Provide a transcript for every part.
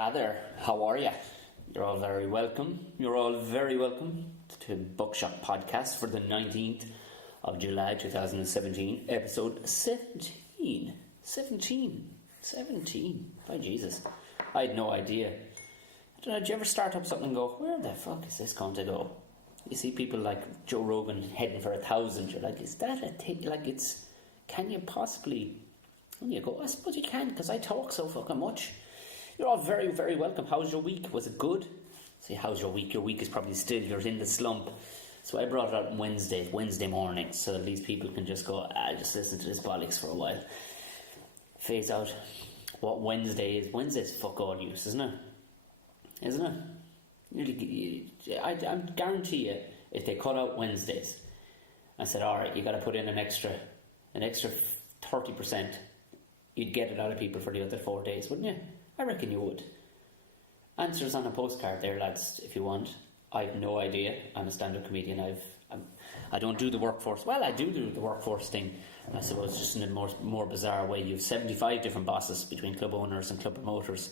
Hi there, how are you? You're all very welcome. You're all very welcome to Bookshop Podcast for the 19th of July 2017, episode 17. 17. By Jesus. I had no idea. I don't know, did you ever start up something and go, where the fuck is this going to go? You see people like Joe Rogan heading for 1,000. You're like, is that a thing? Like, can you possibly? And you go, I suppose you can, because I talk so fucking much. You're all very, very welcome. How's your week? Was it good? Say, how's your week? Your week is probably still, you're in the slump. So I brought it out on Wednesday morning, so at least people can just go, just listen to this bollocks for a while. Phase out what Wednesday is. Wednesday's fuck all use, isn't it? I guarantee you, if they cut out Wednesdays, I said, alright, you got to put in an extra 30%, you'd get it out of people for the other 4 days, wouldn't you? I reckon you would. Answers on a postcard there, lads, if you want. I have no idea. I'm a stand-up comedian. I don't do the workforce. Well, I do the workforce thing, I suppose, just in a more bizarre way. You have 75 different bosses between club owners and club promoters.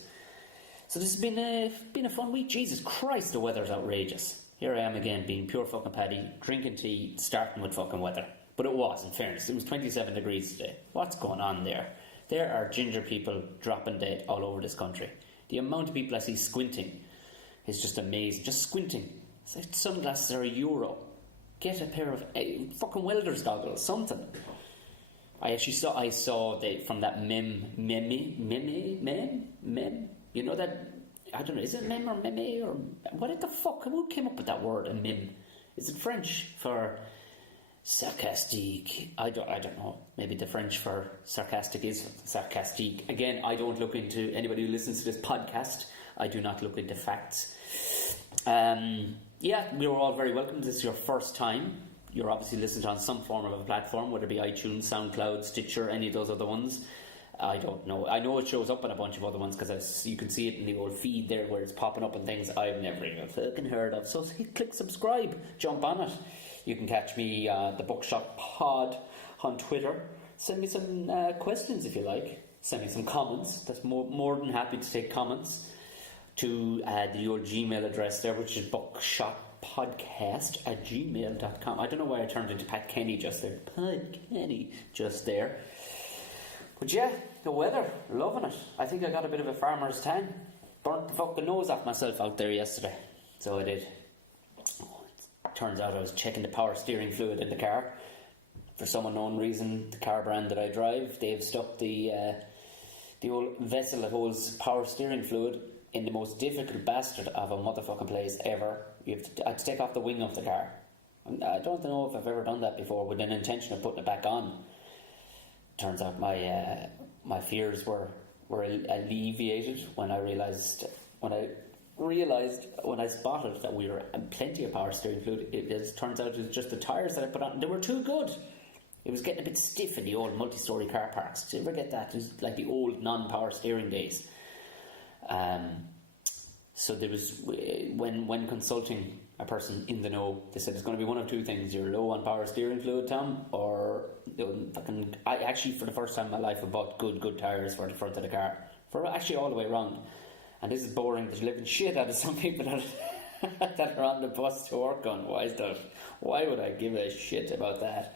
So this has been a fun week. Jesus Christ, the weather's outrageous. Here I am again, being pure fucking paddy, drinking tea, starting with fucking weather. But it was, in fairness. It was 27 degrees today. What's going on there? There are ginger people dropping dead all over this country. The amount of people I see squinting is just amazing. Just squinting. It's like sunglasses are €1. Get a pair of fucking welder's goggles, something. I saw from that meme. You know that, I don't know, is it meme or meme or what the fuck? Who came up with that word, a meme? Is it French for sarcastic? I don't know. Maybe the French for sarcastic is sarcastique. Again, I don't look into, anybody who listens to this podcast, I do not look into facts. You're all very welcome. This is your first time. You're obviously listening on some form of a platform, whether it be iTunes, SoundCloud, Stitcher, any of those other ones. I don't know. I know it shows up on a bunch of other ones because you can see it in the old feed there where it's popping up and things I've never even fucking heard of. So click subscribe, jump on it. You can catch me the Bookshop Pod on Twitter. Send me some questions if you like. Send me some comments. That's more than happy to take comments to the old Gmail address there, which is bookshoppodcast@gmail.com. I don't know why I turned into Pat Kenny just there. But yeah, the weather, loving it. I think I got a bit of a farmer's tan. Burnt the fucking nose off myself out there yesterday. So I did. Turns out I was checking the power steering fluid in the car. For some unknown reason, the car brand that I drive, they've stuck the old vessel that holds power steering fluid in the most difficult bastard of a motherfucking place ever. I had to take off the wing of the car. I don't know if I've ever done that before with an intention of putting it back on. Turns out my fears were alleviated when I spotted that we were plenty of power steering fluid. It turns out it was just the tyres that I put on. They were too good. It was getting a bit stiff in the old multi-storey car parks. Did you ever get that? It was like the old non-power steering days. So there was, when consulting a person in the know, they said it's going to be one of two things. You're low on power steering fluid, Tom, or I actually, for the first time in my life, I bought good tyres for the front of the car. For actually all the way around. And this is boring. There's living shit out of some people that are on the bus to work on. Why would I give a shit about that?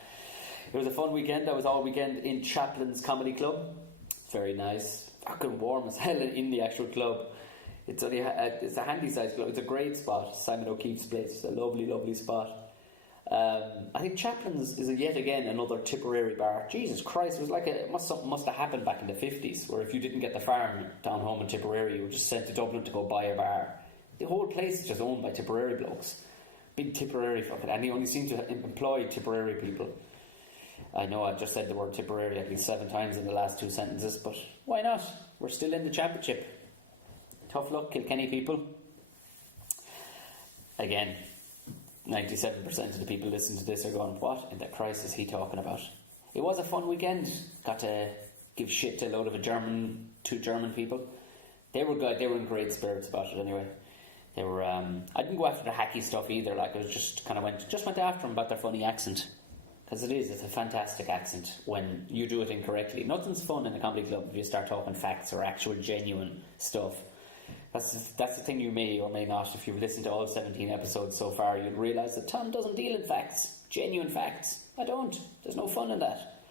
It was a fun weekend. I was all weekend in Chaplin's Comedy Club. Very nice. Fucking warm as hell in the actual club. It's a handy sized club. It's a great spot. Simon O'Keefe's place. It's a lovely, lovely spot. I think Chaplin's is yet again another Tipperary bar. Jesus Christ, it was like something must have happened back in the 50s, where if you didn't get the farm down home in Tipperary, you were just sent to Dublin to go buy a bar. The whole place is just owned by Tipperary blokes. Big Tipperary fucking, and he only seems to employ Tipperary people. I know I've just said the word Tipperary at least 7 times in the last 2 sentences, but why not? We're still in the championship. Tough luck, Kilkenny people. Again, 97% of the people listening to this are going, what in the Christ is he talking about? It was a fun weekend. Got to give shit to a load of two German people. They were good. They were in great spirits about it anyway. They were. I didn't go after the hacky stuff either. Like, I was just kind of went after them about their funny accent. Because it's a fantastic accent when you do it incorrectly. Nothing's fun in a comedy club if you start talking facts or actual genuine stuff. That's the thing you may or may not, if you've listened to all 17 episodes so far, you'll realise that Tom doesn't deal in facts, genuine facts. I don't. There's no fun in that.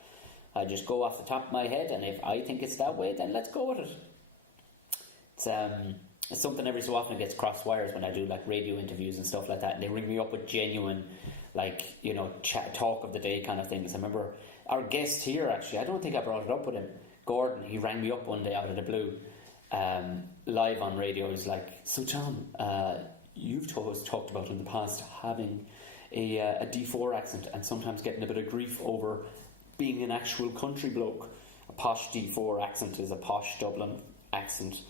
I just go off the top of my head, and if I think it's that way, then let's go with it. It's something every so often it gets cross wires when I do like radio interviews and stuff like that, and they ring me up with genuine, like, you know, talk of the day kind of things. I remember our guest here, actually, I don't think I brought it up with him, Gordon. He rang me up one day out of the blue, live on radio. He's like, so Tom, you've talked about in the past having a D4 accent and sometimes getting a bit of grief over being an actual country bloke. A posh D4 accent is a posh Dublin accent.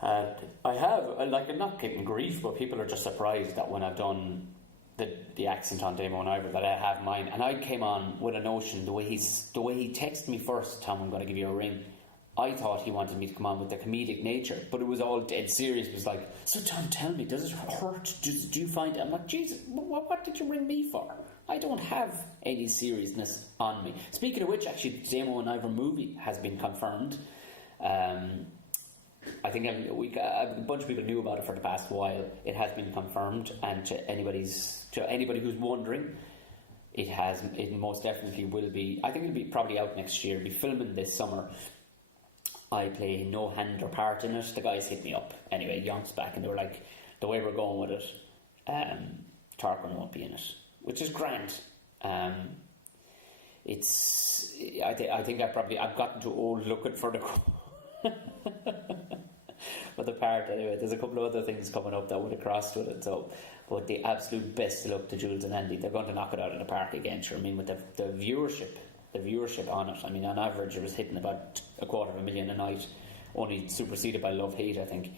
And I have, like, I'm not getting grief, but people are just surprised that when I've done the accent on Damo and Ivor, that I have mine. And I came on with a notion, the way he texted me first, Tom, I'm going to give you a ring. I thought he wanted me to come on with the comedic nature, but it was all dead serious. It was like, so Tom, tell me, does it hurt? Do you find it? I'm like, Jesus, what did you ring me for? I don't have any seriousness on me. Speaking of which, actually, the Damo and Ivor movie has been confirmed. I think a bunch of people knew about it for the past while. It has been confirmed, and to anybody who's wondering, it most definitely will be. I think it'll be probably out next year. It'll be filming this summer. I play no hand or part in it. The guys hit me up anyway, yonks back, and they were like, the way we're going with it, Tarquin won't be in it, which is grand. I think I've gotten too old looking for the but the part anyway. There's a couple of other things coming up that would have crossed with it. So, but the absolute best of luck to Jules and Andy. They're going to knock it out of the park again. Sure, I mean, with the viewership on it. I mean, on average, it was hitting about 250,000 a night, only superseded by Love Hate, I think.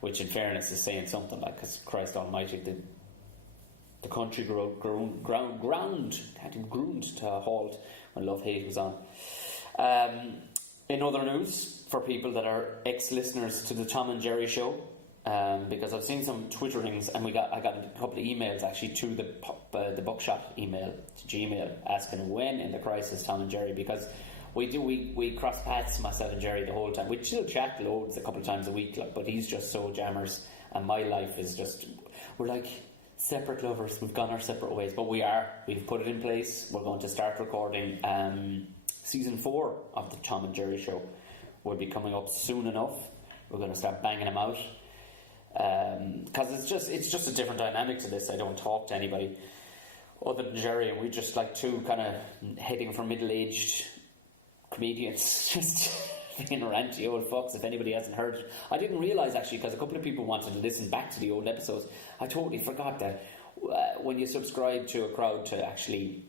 Which, in fairness, is saying something, like, because Christ Almighty, the country ground to a halt when Love Hate was on. In other news, for people that are ex-listeners to the Tom and Jerry show, because I've seen some twitterings, and I got a couple of emails actually to the Buckshot email to Gmail asking when in the crisis Tom and Jerry, because we cross paths, myself and Jerry, the whole time. We still chat loads a couple of times a week, like, but he's just so jammers, and my life is just, we're like separate lovers. We've gone our separate ways, but we've put it in place. We're going to start recording season 4 of the Tom and Jerry show. Will be coming up soon enough. We're going to start banging them out, because it's just a different dynamic to this. I don't talk to anybody other than Jerry, and we just like two kind of heading for middle-aged comedians, just being ranty old fucks. If anybody hasn't heard it, I didn't realise actually, because a couple of people wanted to listen back to the old episodes. I totally forgot that when you subscribe to a crowd to actually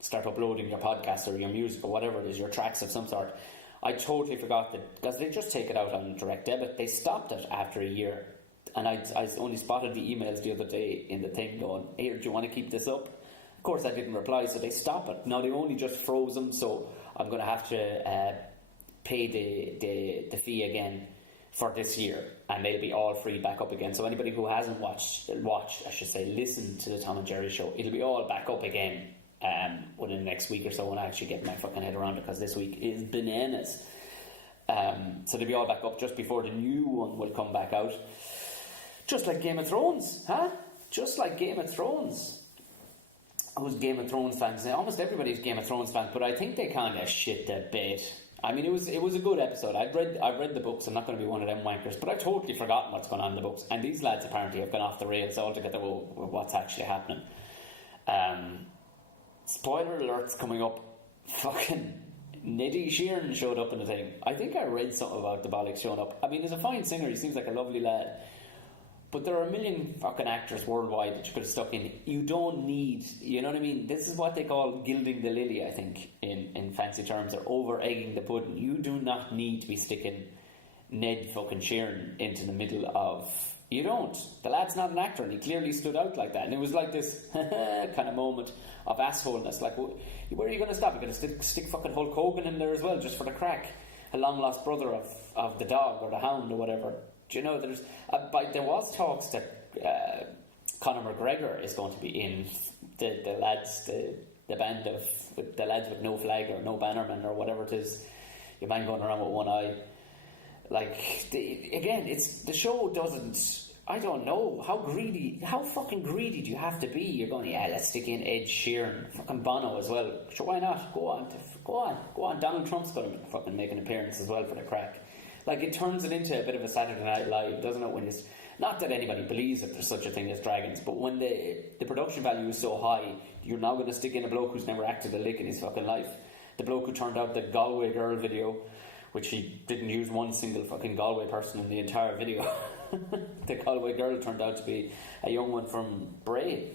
start uploading your podcast or your music or whatever it is, your tracks of some sort. I totally forgot that, because they just take it out on direct debit. They stopped it after a year, and I only spotted the emails the other day in the thing going, hey, do you want to keep this up? Of course I didn't reply, so they stop it. Now they only just froze them, so I'm going to have to pay the fee again for this year, and they'll be all free back up again. So anybody who hasn't listened to the Tom and Jerry show, it'll be all back up again within the next week or so, when I actually get my fucking head around it, because this week is bananas. So they'll be all back up just before the new one will come back out. Just like Game of Thrones, huh? Just like Game of Thrones. Who's Game of Thrones fans? Almost everybody's Game of Thrones fans, but I think they kind of shit the bed. I mean, it was a good episode. I've read the books. I'm not going to be one of them wankers, but I've totally forgotten what's going on in the books. And these lads apparently have gone off the rails altogether with what's actually happening. Spoiler alerts coming up. Fucking Neddy Sheeran showed up in the thing. I think I read something about the bollocks showing up. I mean, he's a fine singer. He seems like a lovely lad. But there are a million fucking actors worldwide that you could have stuck in. You don't need, you know what I mean? This is what they call gilding the lily, I think, in fancy terms, or over-egging the pudding. You do not need to be sticking Ned fucking Sheeran into the middle of... You don't. The lad's not an actor, and he clearly stood out like that. And it was like this kind of moment of assholeness. Like, where are you going to stop? You're going to stick fucking Hulk Hogan in there as well, just for the crack? A long-lost brother of the dog or the hound or whatever. Do you know, there was talks that Conor McGregor is going to be in the lads, the band of the lads with no flag or no bannerman or whatever it is. Your man going around with one eye. It's the show doesn't. I don't know how fucking greedy do you have to be? You're going, yeah, let's stick in Ed Sheeran, fucking Bono as well. Sure, why not? Go on. Donald Trump's going to fucking make an appearance as well for the crack. Like, it turns it into a bit of a Saturday Night Live, doesn't it? When it's not that anybody believes that there's such a thing as dragons, but when the production value is so high, you're now going to stick in a bloke who's never acted a lick in his fucking life. The bloke who turned out the Galway Girl video, which he didn't use one single fucking Galway person in the entire video. The Galway Girl turned out to be a young one from Bray.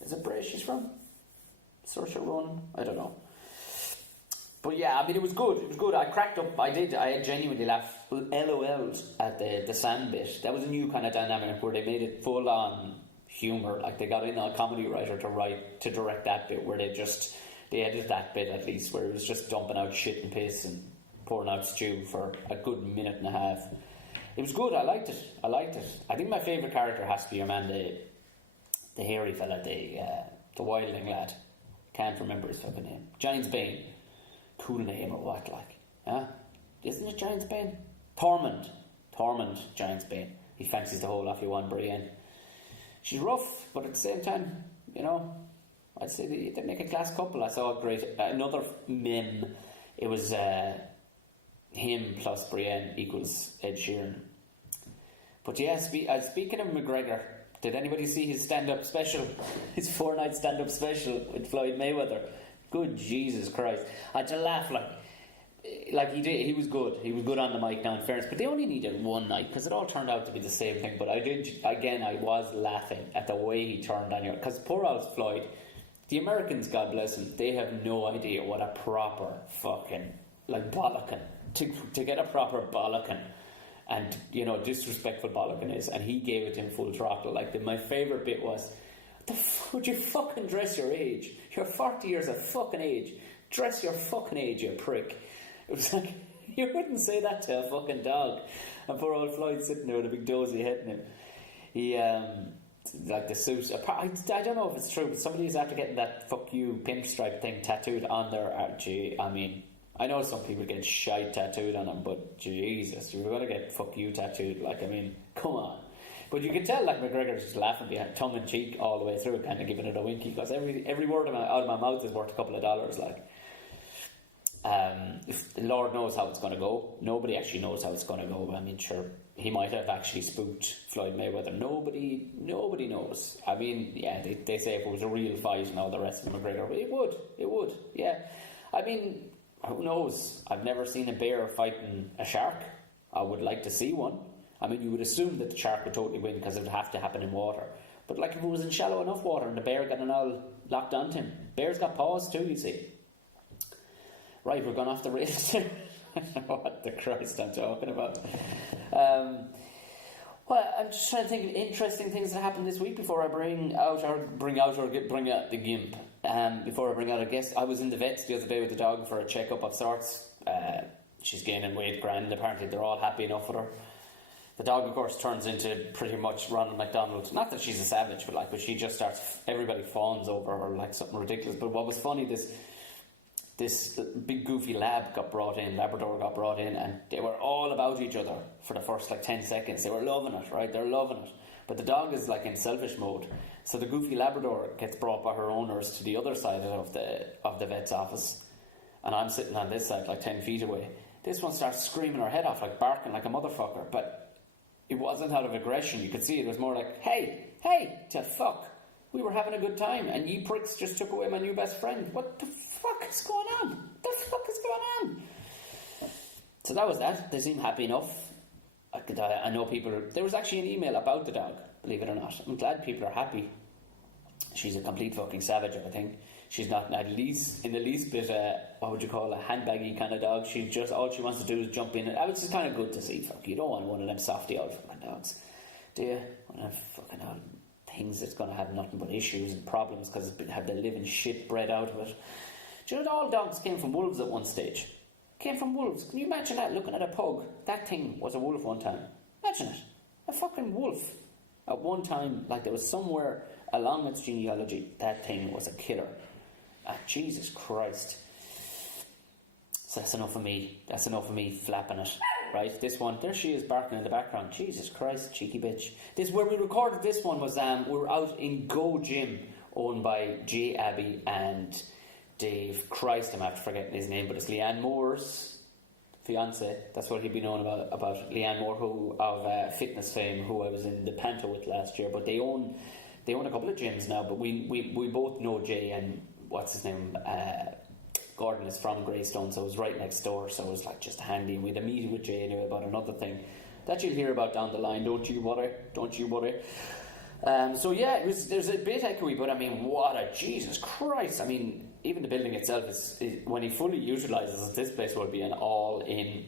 Is it Bray she's from? Saoirse Ronan? I don't know. But yeah, I mean, it was good. It was good. I cracked up. I genuinely laughed. LOL'd at the sand bit. That was a new kind of dynamic where they made it full on humour. Like, they got in a comedy writer to direct that bit, where they edited that bit at least, where it was just dumping out shit and piss and pouring out stew for a good minute and a half. It was good. I liked it. I think my favourite character has to be your man, the hairy fella, the wildling lad. Can't remember his fucking name. Giant's Bane. Cool name or what, like? Huh? Isn't it Giant's Bane? Tormund, Giant's Bane. He fancies the whole off you one Brienne. She's rough, but at the same time, you know, I'd say they make a class couple. I saw a great another meme. It was him plus Brienne equals Ed Sheeran. But yeah, speaking of McGregor, did anybody see his stand-up special? His 4-night stand-up special with Floyd Mayweather? Good Jesus Christ! I had to laugh like he did. He was good. He was good on the mic now, in fairness. But they only needed one night because it all turned out to be the same thing. But I was laughing at the way he turned on you, because poor old Floyd. The Americans, God bless them, they have no idea what a proper fucking bollocking to get a proper bollocking and, you know, disrespectful bollocking is, and he gave it in full throttle. My favourite bit was, would you fucking dress your age? You're 40 years of fucking age. Dress your fucking age, you prick. It was like, you wouldn't say that to a fucking dog. And poor old Floyd sitting there with a big dozy head in him. He, the suit. I don't know if it's true, but somebody's after getting that fuck you pinstripe thing tattooed on their gee, I mean, I know some people get shite tattooed on them, but Jesus, you're going to get fuck you tattooed. I mean, come on. But you can tell, McGregor's just laughing behind, tongue in cheek all the way through, kind of giving it a winky, because every word out of my mouth is worth a couple of dollars. If the Lord knows how it's going to go. Nobody actually knows how it's going to go. I mean, sure, he might have actually spooked Floyd Mayweather. Nobody knows. I mean, yeah, they say if it was a real fight and all the rest of McGregor, it would, yeah. I mean, who knows? I've never seen a bear fighting a shark. I would like to see one. I mean, you would assume that the shark would totally win because it would have to happen in water. But if it was in shallow enough water and the bear got it all locked onto him. Bears got paws too, you see. Right, we're going off the rails here. I don't know what the Christ I'm talking about. Well, I'm just trying to think of interesting things that happened this week before I bring out the gimp. Before I bring out a guest, I was in the vets the other day with the dog for a checkup of sorts. She's gaining weight, grand. Apparently, they're all happy enough with her. The dog, of course, turns into pretty much Ronald McDonald. Not that she's a savage, but she just starts. Everybody fawns over her like something ridiculous. But what was funny, this big goofy Labrador got brought in, and they were all about each other for the first 10 seconds. They were loving it, right? They're loving it. But the dog is in selfish mode. So the goofy Labrador gets brought by her owners to the other side of the vet's office, and I'm sitting on this side 10 feet away. This one starts screaming her head off, barking like a motherfucker, but it wasn't out of aggression. You could see it was more like, hey, to fuck. We were having a good time, and you pricks just took away my new best friend. What the fuck is going on? So that was that. They seem happy enough. I know people. There was actually an email about the dog, believe it or not. I'm glad people are happy. She's a complete fucking savage, I think. She's not in the least bit, what would you call a handbaggy kind of dog. She just, all she wants to do is jump in. Which is kind of good to see. Fuck, you don't want one of them softy old fucking dogs, do you? One of them fucking old things that's going to have nothing but issues and problems because it's had the living shit bred out of it. Do you know that all dogs came from wolves at one stage? Came from wolves. Can you imagine that, looking at a pug? That thing was a wolf one time. Imagine it. A fucking wolf. At one time, there was somewhere along its genealogy, that thing was a killer. Jesus Christ. So that's enough of me. Flapping it. right, this one, there she is barking in the background. Jesus Christ, cheeky bitch. This, where we recorded this one was, we were out in Go Gym, owned by J. Abbey and Dave. Christ, I'm after forgetting his name, but it's Leanne Moore's fiance. That's what he'd be known about Leanne Moore, who of fitness fame, who I was in the Panto with last year. But they own a couple of gyms now. But we both know Jay and what's his name. Gordon is from Greystone, so it was right next door. So it was like just handy. We had a meeting with Jay anyway about another thing that you'll hear about down the line. Don't you worry. So yeah, there's a bit echoey, but I mean, what a Jesus Christ! I mean, even the building itself is when he fully utilises it, this place will be an all-in.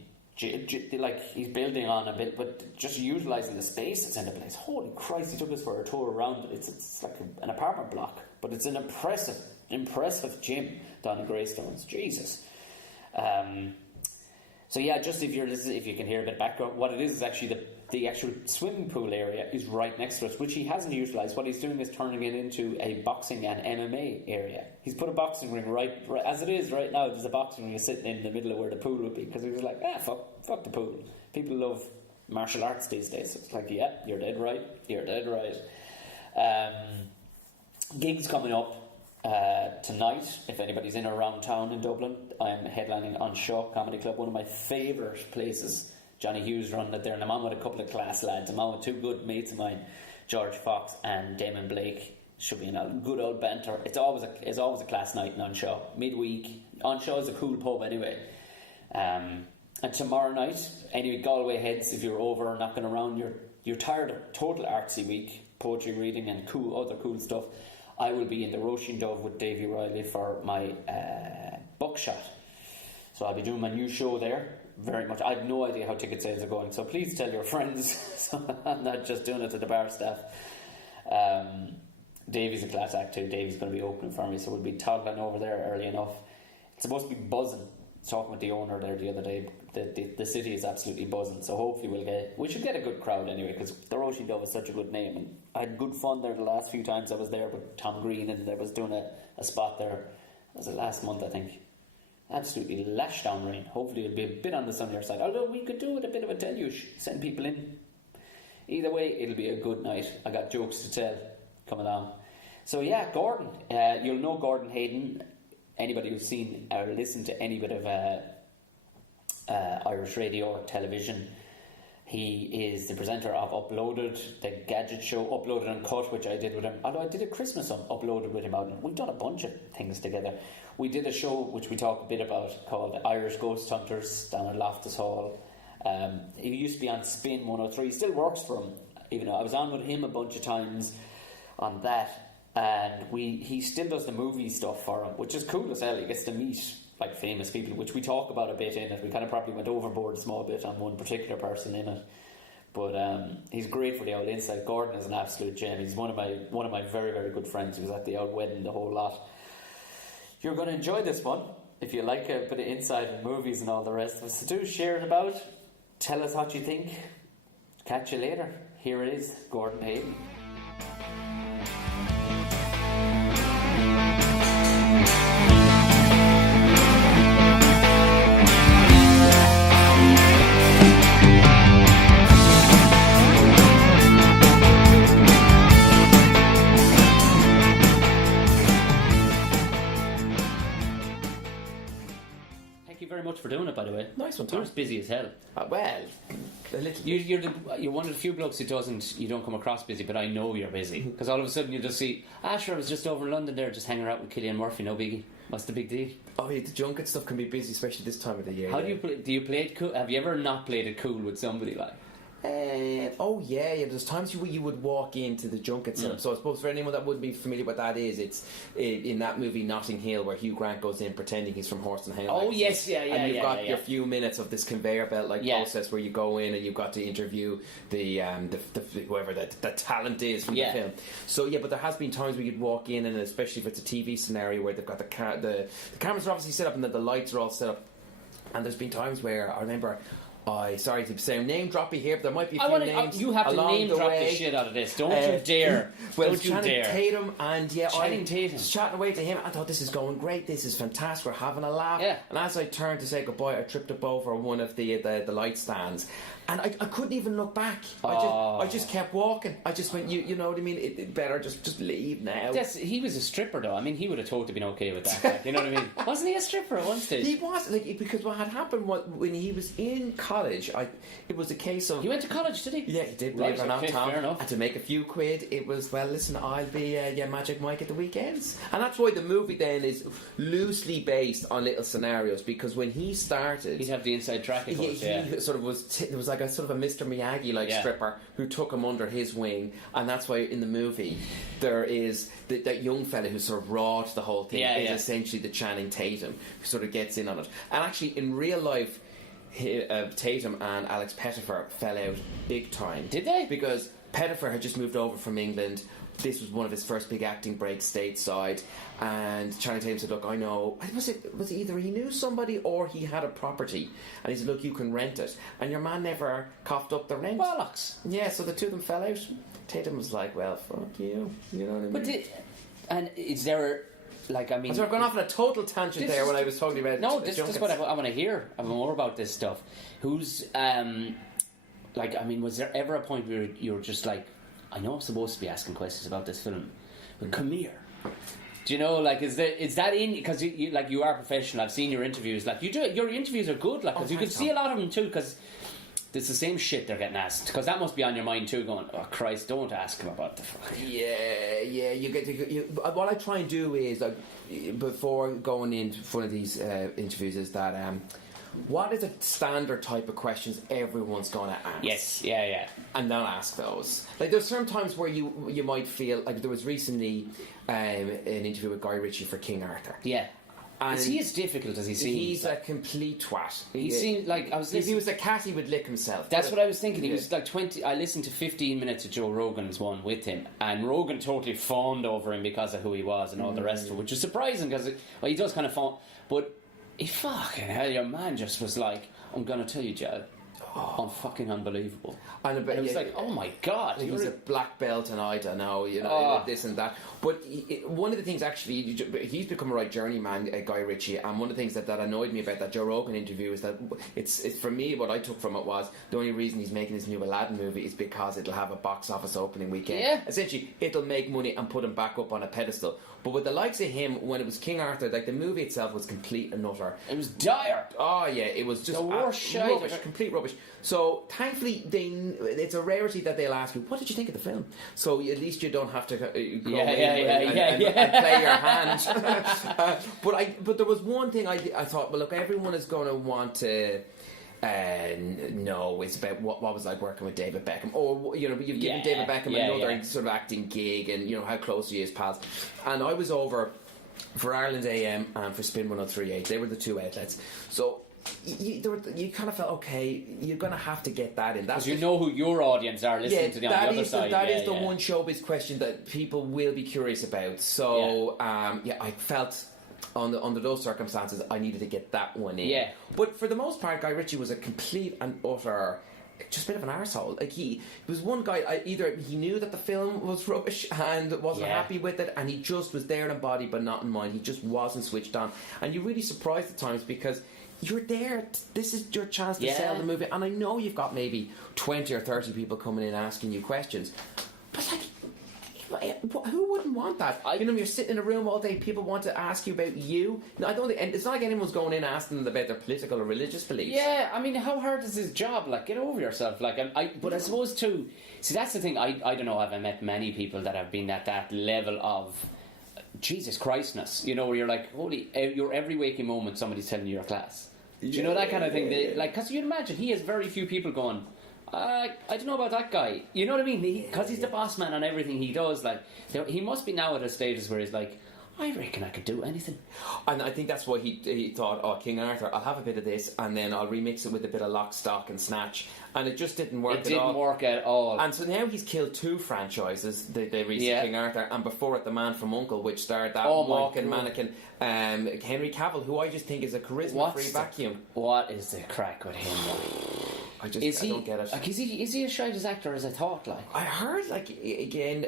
Like he's building on a bit, but just utilising the space that's in the place. Holy Christ! He took us for a tour around it. It's like an apartment block, but it's an impressive gym down in Greystones. Jesus. So yeah, just if you can hear a bit of background, what it is actually the actual swimming pool area is right next to us, which he hasn't utilised. What he's doing is turning it into a boxing and MMA area. He's put a boxing ring right as it is right now. There's a boxing ring sitting in the middle of where the pool would be, because he was like, fuck the pool. People love martial arts these days. So it's like, yeah, you're dead right. Gigs coming up tonight, if anybody's in or around town in Dublin. I'm headlining on Shaw Comedy Club, one of my favourite places. Johnny Hughes running it there, and I'm on with a couple of class lads. I'm on with two good mates of mine, George Fox and Damon Blake. Should be a good old banter. It's always a class night on Shaw. Midweek. On Shaw is a cool pub anyway. And tomorrow night, any Galway heads, if you're over or knocking around, you're tired of total artsy week, poetry reading and other cool stuff, I will be in the Roisin Dove with Davy Riley for my buckshot. So I'll be doing my new show there. Very much. I have no idea how ticket sales are going, so please tell your friends. So I'm not just doing it to the bar staff. Davy's a class act too. Davy's going to be opening for me, so we'll be toddling over there early enough. It's supposed to be buzzing. Talking with the owner there the other day, the city is absolutely buzzing. So hopefully we should get a good crowd anyway, because the Roisin Dove is such a good name, and I had good fun there the last few times I was there with Tom Green, and there was doing a spot there. Was it last month, I think? Absolutely lashed down rain. Hopefully it'll be a bit on the sunnier side, although we could do it a bit of a deluge, send people in. Either way, it'll be a good night. I got jokes to tell coming along. So yeah, Gordon, you'll know Gordon Hayden. Anybody who's seen or listened to any bit of Irish radio or television, he is the presenter of Uploaded, the gadget show Uploaded and Cut, which I did with him. Although I did a Christmas Uploaded with him out, and we've done a bunch of things together. We did a show which we talked a bit about called Irish Ghost Hunters down at Loftus Hall. He used to be on Spin 103, still works for him. Even though I was on with him a bunch of times on that, and he still does the movie stuff for him, which is cool as hell. He gets to meet like famous people, which we talk about a bit in it. We kind of probably went overboard a small bit on one particular person in it, but he's great for the old insight. Gordon is an absolute gem. He's one of my very, very good friends. He was at the old wedding, the whole lot. You're going to enjoy this one if you like a bit of insight in movies and all the rest of us. So do share it about. Tell us what you think. Catch you later. Here it is, Gordon Hayden. Very much for doing it, by the way. Nice one, Tom. You're busy as hell. Well, a little. You're one of the few blokes who you don't come across busy, but I know you're busy, because all of a sudden you just see, sure, I was just over in London there, just hanging out with Cillian Murphy, no biggie. What's the big deal? Oh yeah, the junket stuff can be busy, especially this time of the year. How do you play? Do you play it cool? Have you ever not played it cool with somebody like? Oh yeah. There's times you would walk into the junket setup. So I suppose for anyone that wouldn't be familiar with what that is, it's in that movie Notting Hill where Hugh Grant goes in pretending he's from Horse and Hound. Oh yes, yeah. And you've got your few minutes of this conveyor belt process where you go in and you've got to interview the whoever the talent is from the film. So yeah, but there has been times where you'd walk in, and especially if it's a TV scenario where they've got the cameras are obviously set up and the lights are all set up, and there's been times where I remember sorry to say name droppy here, but there might be a I few wanna, names you have to along name the drop way. the shit out of this. Don't you dare. Well, Don't you Channing dare. Tatum, and Channing Tatum. was chatting away to him. I thought, this is going great. This is fantastic. We're having a laugh. Yeah. And as I turned to say goodbye, I tripped up over one of the light stands. And I couldn't even look back. I just kept walking. I just went, you know what I mean? It better just leave now. He was a stripper, though. I mean, he would have totally been okay with that. Like, you know what I mean? Wasn't he a stripper at one stage? He was, because what had happened when he was in college, it was a case of... He went to college, did he? Yeah, he did, believe it or not, Tom. Fair enough. And to make a few quid, it was, well, listen, I'll be Magic Mike at the weekends. And that's why the movie then is loosely based on little scenarios, because when he started... He'd have the inside track, of course, he sort of was... There was like a sort of a Mr. Miyagi-like stripper who took him under his wing, and that's why in the movie there is that young fella who's sort of raw to the whole thing is essentially the Channing Tatum who sort of gets in on it. And actually, in real life, Tatum and Alex Pettyfer fell out big time. Did they? Because Pettyfer had just moved over from England. This was one of his first big acting breaks stateside, and Channing Tatum said, look, I know, was it either he knew somebody or he had a property, and he said, look, you can rent it, and your man never coughed up the rent. Bollocks. Yeah, so the two of them fell out. Tatum was like, well, fuck you know what I mean? And is there, like, I mean... So I've gone off on a total tangent there when I was talking about... No, this is what I want to hear more about this stuff. Who's, like, I mean, was there ever a point where you were just like, I know I'm supposed to be asking questions about this film, but come here. Do you know, like, is that in, because you are professional, I've seen your interviews, like, your interviews are good, like, because you can see a lot of them too, because it's the same shit they're getting asked, because that must be on your mind too, going, oh Christ, don't ask him about the fuck. Yeah, you get to... what I try and do is, like, before going into one of these interviews, is that... what is a standard type of questions everyone's going to ask? Yes, yeah. And don't ask those. Like, there's certain times where you might feel... Like, there was recently an interview with Guy Ritchie for King Arthur. Yeah. And is he as difficult as he seems? He's a complete twat. He seemed like... If he was a cat, he would lick himself. That's what I was thinking. He was like 20... I listened to 15 minutes of Joe Rogan's one with him, and Rogan totally fawned over him because of who he was and all the rest of it, which is surprising, because he does kind of fawn... But... fucking hell, your man just was like, I'm gonna tell you, Joe, I'm fucking unbelievable. And it was like, oh my god, he was a black belt, and I don't know, this and that. But one of the things, actually, he's become a right journeyman, Guy Ritchie, and one of the things that annoyed me about that Joe Rogan interview is that it's for me, what I took from it was the only reason he's making this new Aladdin movie is because it'll have a box office opening weekend. Yeah. Essentially, it'll make money and put him back up on a pedestal. But with the likes of him, when it was King Arthur, like, the movie itself was complete and utter. It was dire. Oh yeah, it was just the worst shit. Rubbish, complete rubbish. So thankfully, it's a rarity that they'll ask you, "What did you think of the film?" So at least you don't have to go and play your hand. But there was one thing I thought. Well, look, everyone is going to want to. No, it's about what was like working with David Beckham, or you've given David Beckham another sort of acting gig, and how close he is, pals. And I was over for Ireland AM and for Spin 103.8. They were the two outlets, so you kind of felt, okay, you're going to have to get that in. Because you know who your audience are listening to the other side. That is the one showbiz question that people will be curious about. So I felt under those circumstances I needed to get that one in. Yeah. But for the most part, Guy Ritchie was a complete and utter, just a bit of an arsehole. Like, he was one guy, either he knew that the film was rubbish and wasn't happy with it, and he just was there in body but not in mind. He just wasn't switched on. And you're really surprised at times, because you're there, this is your chance to sell the movie, and I know you've got maybe 20 or 30 people coming in asking you questions, but like, who wouldn't want that? You're sitting in a room all day, people want to ask you about you. No, I don't think, and it's not like anyone's going in asking them about their political or religious beliefs. Yeah, I mean, how hard is this job? Like, get over yourself. Like, but I suppose too, see, that's the thing, I don't know, have I met many people that have been at that level of Jesus Christness, where you're like, you're every waking moment somebody's telling you your class. Do you know that kind of thing? Because you'd imagine he has very few people going, I don't know about that guy. You know what I mean? Because he's the boss man on everything he does. Like, he must be now at a status where he's like, I reckon I could do anything. And I think that's why he thought, King Arthur, I'll have a bit of this, and then I'll remix it with a bit of Lock, Stock and Snatch. And it just didn't work at all. It didn't work at all. And so now he's killed 2 franchises, the recent King Arthur, and before it, The Man from U.N.C.L.E., which starred that walking mannequin, Henry Cavill, who I just think is a charisma-free vacuum. What is the crack with him? I don't get it. Like, is he as shite as actor as I thought? Like, I heard, like, again,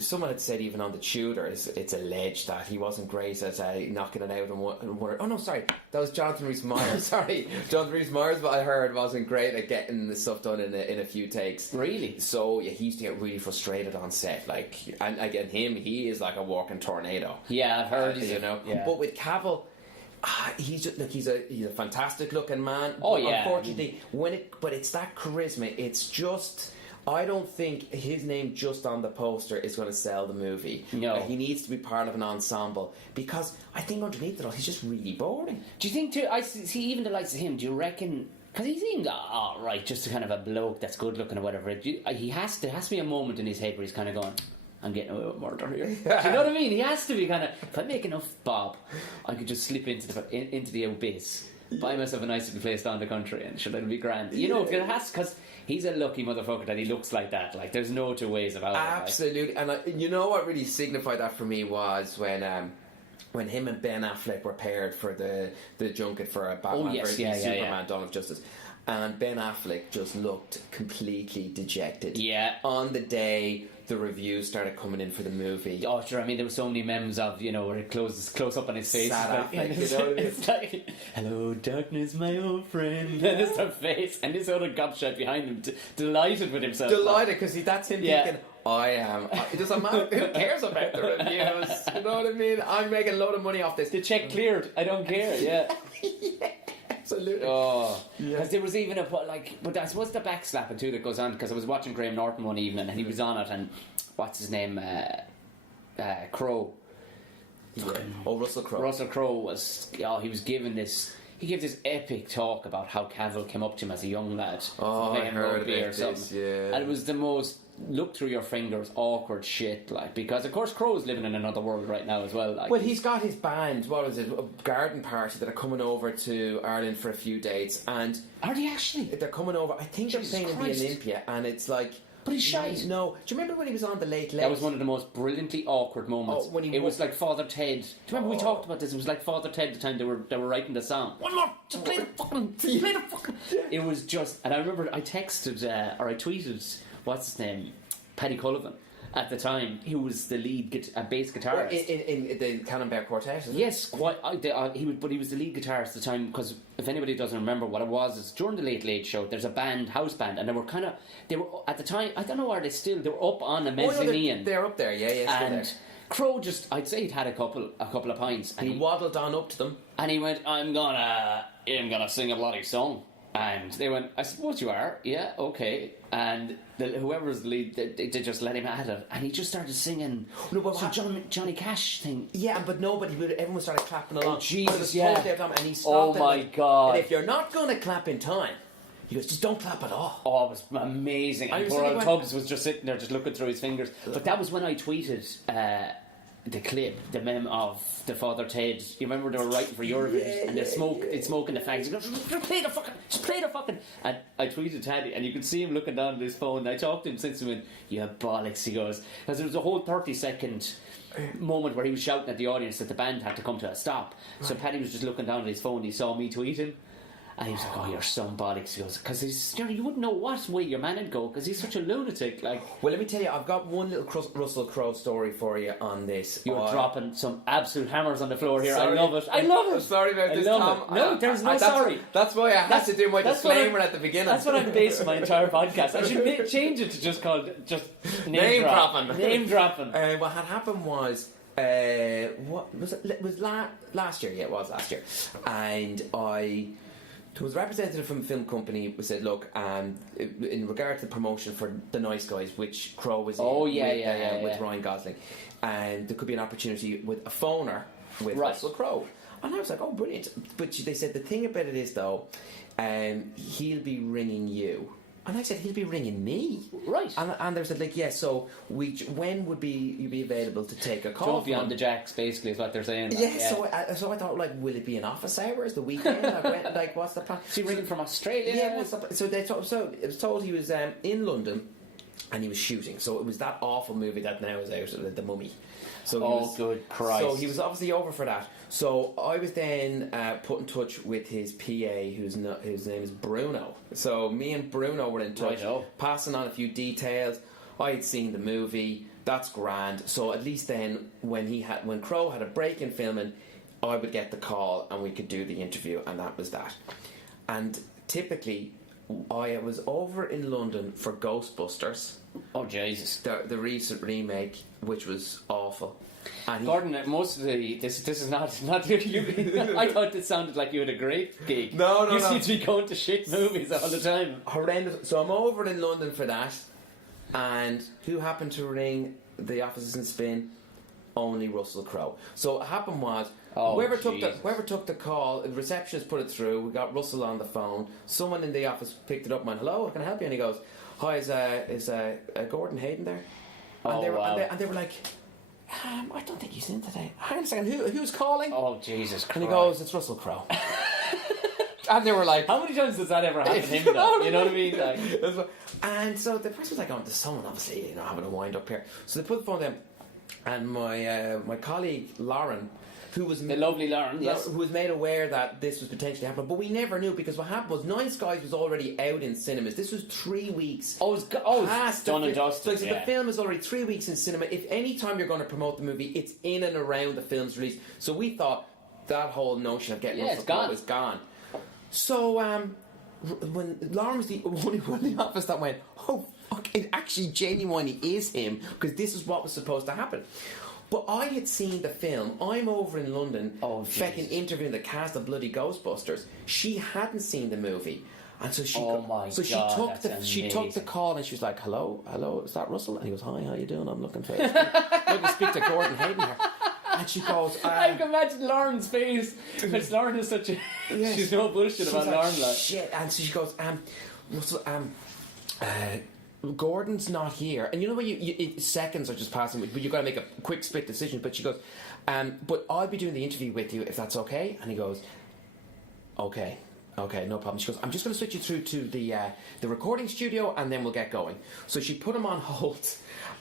someone had said even on the Tudor, it's alleged that he wasn't great at knocking it out in one. Oh no, sorry, that was Jonathan Rhys-Meyers. Sorry, Jonathan Rhys-Meyers, but I heard wasn't great at getting the stuff done in a few takes. Really? So yeah, he used to get really frustrated on set. Like, and again, he is like a walking tornado. Yeah, I've heard. You know, yeah. But with Cavill. He's just like he's a fantastic looking man. Oh yeah. Unfortunately, but it's that charisma. It's just I don't think his name just on the poster is going to sell the movie. No, he needs to be part of an ensemble because I think underneath it all, he's just really boring. Do you think too? I see even the likes of him. Do you reckon? Because he seems right, just a kind of a bloke that's good looking or whatever. There has to be a moment in his head where he's kind of going, I'm getting away with murder here. Do you know what I mean? He has to be kind of, if I make enough bob, I could just slip into the abyss, buy myself a nice little place down the country, and sure, that'll be grand. You know, because he's a lucky motherfucker that he looks like that. Like, there's no two ways about it. Absolutely. Like. And you know what really signified that for me was when him and Ben Affleck were paired for the junket for a Batman versus Superman Dawn of Justice. And Ben Affleck just looked completely dejected. Yeah. On the day the reviews started coming in for the movie. Oh, sure. I mean, there were so many memes of, you know, where it close up on his face. Sad Affleck, you know what I mean? It's like, hello, darkness, my old friend. And it's their face. And this other gobshite behind him, delighted with himself. Delighted, because that's him thinking, I am. It doesn't matter. Who cares about the reviews? You know what I mean? I'm making a load of money off this. The check cleared. I don't care. Yeah. Yeah. Absolutely. Oh, because there was even but I suppose the backslapping too that goes on, because I was watching Graham Norton one evening and he was on it, and what's his name, Crowe. Yeah. Oh, Russell Crowe. Russell Crowe was. He was giving this. He gave this epic talk about how Cavill came up to him as a young lad. Oh, I heard about or something. this. Yeah. And it was the most look through your fingers awkward shit, like, because of course Crowe's living in another world right now as well. Like, well, he's got his band. What is it? A garden party that are coming over to Ireland for a few dates, and are they actually? They're coming over. I think Jesus they're playing Christ. in the Olympia, and it's like. But he's shite. No. Do you remember when he was on the Late Late? That was one of the most brilliantly awkward moments. When it was like Father Ted. Do you remember we talked about this? It was like Father Ted the time they were writing the song. One more, just play the fucking. It was just, and I remember I texted or I tweeted, what's his name, Paddy Cullivan. At the time, he was the lead bass guitarist in the Cannonball Quartet. Yes, he was the lead guitarist at the time, because if anybody doesn't remember what it was, is during the Late Late Show there's a band, house band, and they were at the time, I don't know where they were up on a mezzanine. They're up there, yeah, and there. Crowe just, I'd say he'd had a couple of pints, and he waddled on up to them, and he went, I'm gonna sing a bloody song. And they went, I suppose you are. Yeah, okay. And whoever's the lead, they just let him at it. And he just started singing Johnny Cash thing. Yeah, but everyone started clapping along. Oh, Jesus, yeah. And he stopped. Oh, my God. And if you're not going to clap in time, he goes, just don't clap at all. Oh, it was amazing. And poor old Tubbs was just sitting there, just looking through his fingers. But that was when I tweeted the clip, the meme of the Father Ted. You remember they were writing for Eurovision, and they're smoking the fags. He goes, just play the fucking. And I tweeted Teddy, and you could see him looking down at his phone. And I talked to him since he went, "You bollocks," he goes, because there was a whole 30-second moment where he was shouting at the audience that the band had to come to a stop. So Paddy was just looking down at his phone. He saw me tweeting. And he was like, "Oh, you're some bollocks." He goes, because you wouldn't know what way your man would go, because he's such a lunatic. Like, well, let me tell you, I've got one little Russell Crowe story for you on this. You're dropping some absolute hammers on the floor here. Sorry. I love it. I'm sorry about this, Tom. No, there's no sorry. That's why I had to do my disclaimer at the beginning. That's what I'm basing my entire podcast. I should change it to just name dropping. Name dropping. What had happened was. What was it? It was last year. Yeah, it was last year, and there was a representative from the film company who said, look, in regard to the promotion for The Nice Guys, which Crowe was with Ryan Gosling, and there could be an opportunity with a phoner with Russell Crowe. And I was like, oh, brilliant. But they said the thing about it is, though, he'll be ringing you. And I said, he'll be ringing me. Right. And they said, like, yeah, so when would you be available to take a call? Don't be on the jacks, basically, is what they're saying. Yeah, yeah. So I thought, like, will it be in office hours, the weekend? What's the plan? Is he ringing from Australia? Yeah, so it was told he was in London, and he was shooting. So it was that awful movie that now is out, The Mummy. So good Christ. So he was obviously over for that. So I was then put in touch with his PA, whose name is Bruno. So me and Bruno were in touch, passing on a few details. I had seen the movie. That's grand. So at least then, when Crow had a break in filming, I would get the call and we could do the interview, and that was that. And typically, I was over in London for Ghostbusters. Oh Jesus! The recent remake, which was awful. And Gordon, most of this is not you. I thought it sounded like you had a great gig. No. You seem to be going to shit movies all the time. Horrendous. So I'm over in London for that, and who happened to ring the offices in Spin? Only Russell Crowe. So what happened was, whoever took the call, the receptionist put it through. We got Russell on the phone. Someone in the office picked it up and went, "Hello, can I help you?" And he goes, "Hi, is Gordon Hayden there?" And they were like, "I don't think he's in today." Hang on a second, who's calling? Oh Jesus Christ! And he goes, "It's Russell Crowe." And they were like, how many times does that ever happen to him though? You know what I mean? Like, and so the person was like, "Oh, there's someone obviously having a wind up here." So they put the phone down, and my colleague Lauren, who was the lovely Lauren, yes, who was made aware that this was potentially happening, but we never knew, because what happened was Nine Skies was already out in cinemas. This was 3 weeks. It's done and dusted. So the film is already 3 weeks in cinema. If any time you're going to promote the movie, it's in and around the film's release. So we thought that whole notion of getting Russell Crowe is gone. So when Lauren was the only one in the office that went, "Oh fuck, it actually genuinely is him," because this is what was supposed to happen. But I had seen the film. I'm over in London, fucking interviewing the cast of bloody Ghostbusters. She hadn't seen the movie, and so she she took the call, and she was like, "Hello, is that Russell?" And he goes, "Hi, how you doing? I'm looking to speak to Gordon Hayden here." And she goes, I can imagine Lauren's face, because Lauren is such a she's no bullshit about Lauren. Shit. And so she goes, Russell, Gordon's not here. And you know when you seconds are just passing, but you've got to make a quick split decision. But she goes, but I'll be doing the interview with you if that's okay. And he goes, okay, no problem. She goes, I'm just going to switch you through to the recording studio, and then we'll get going. So she put him on hold,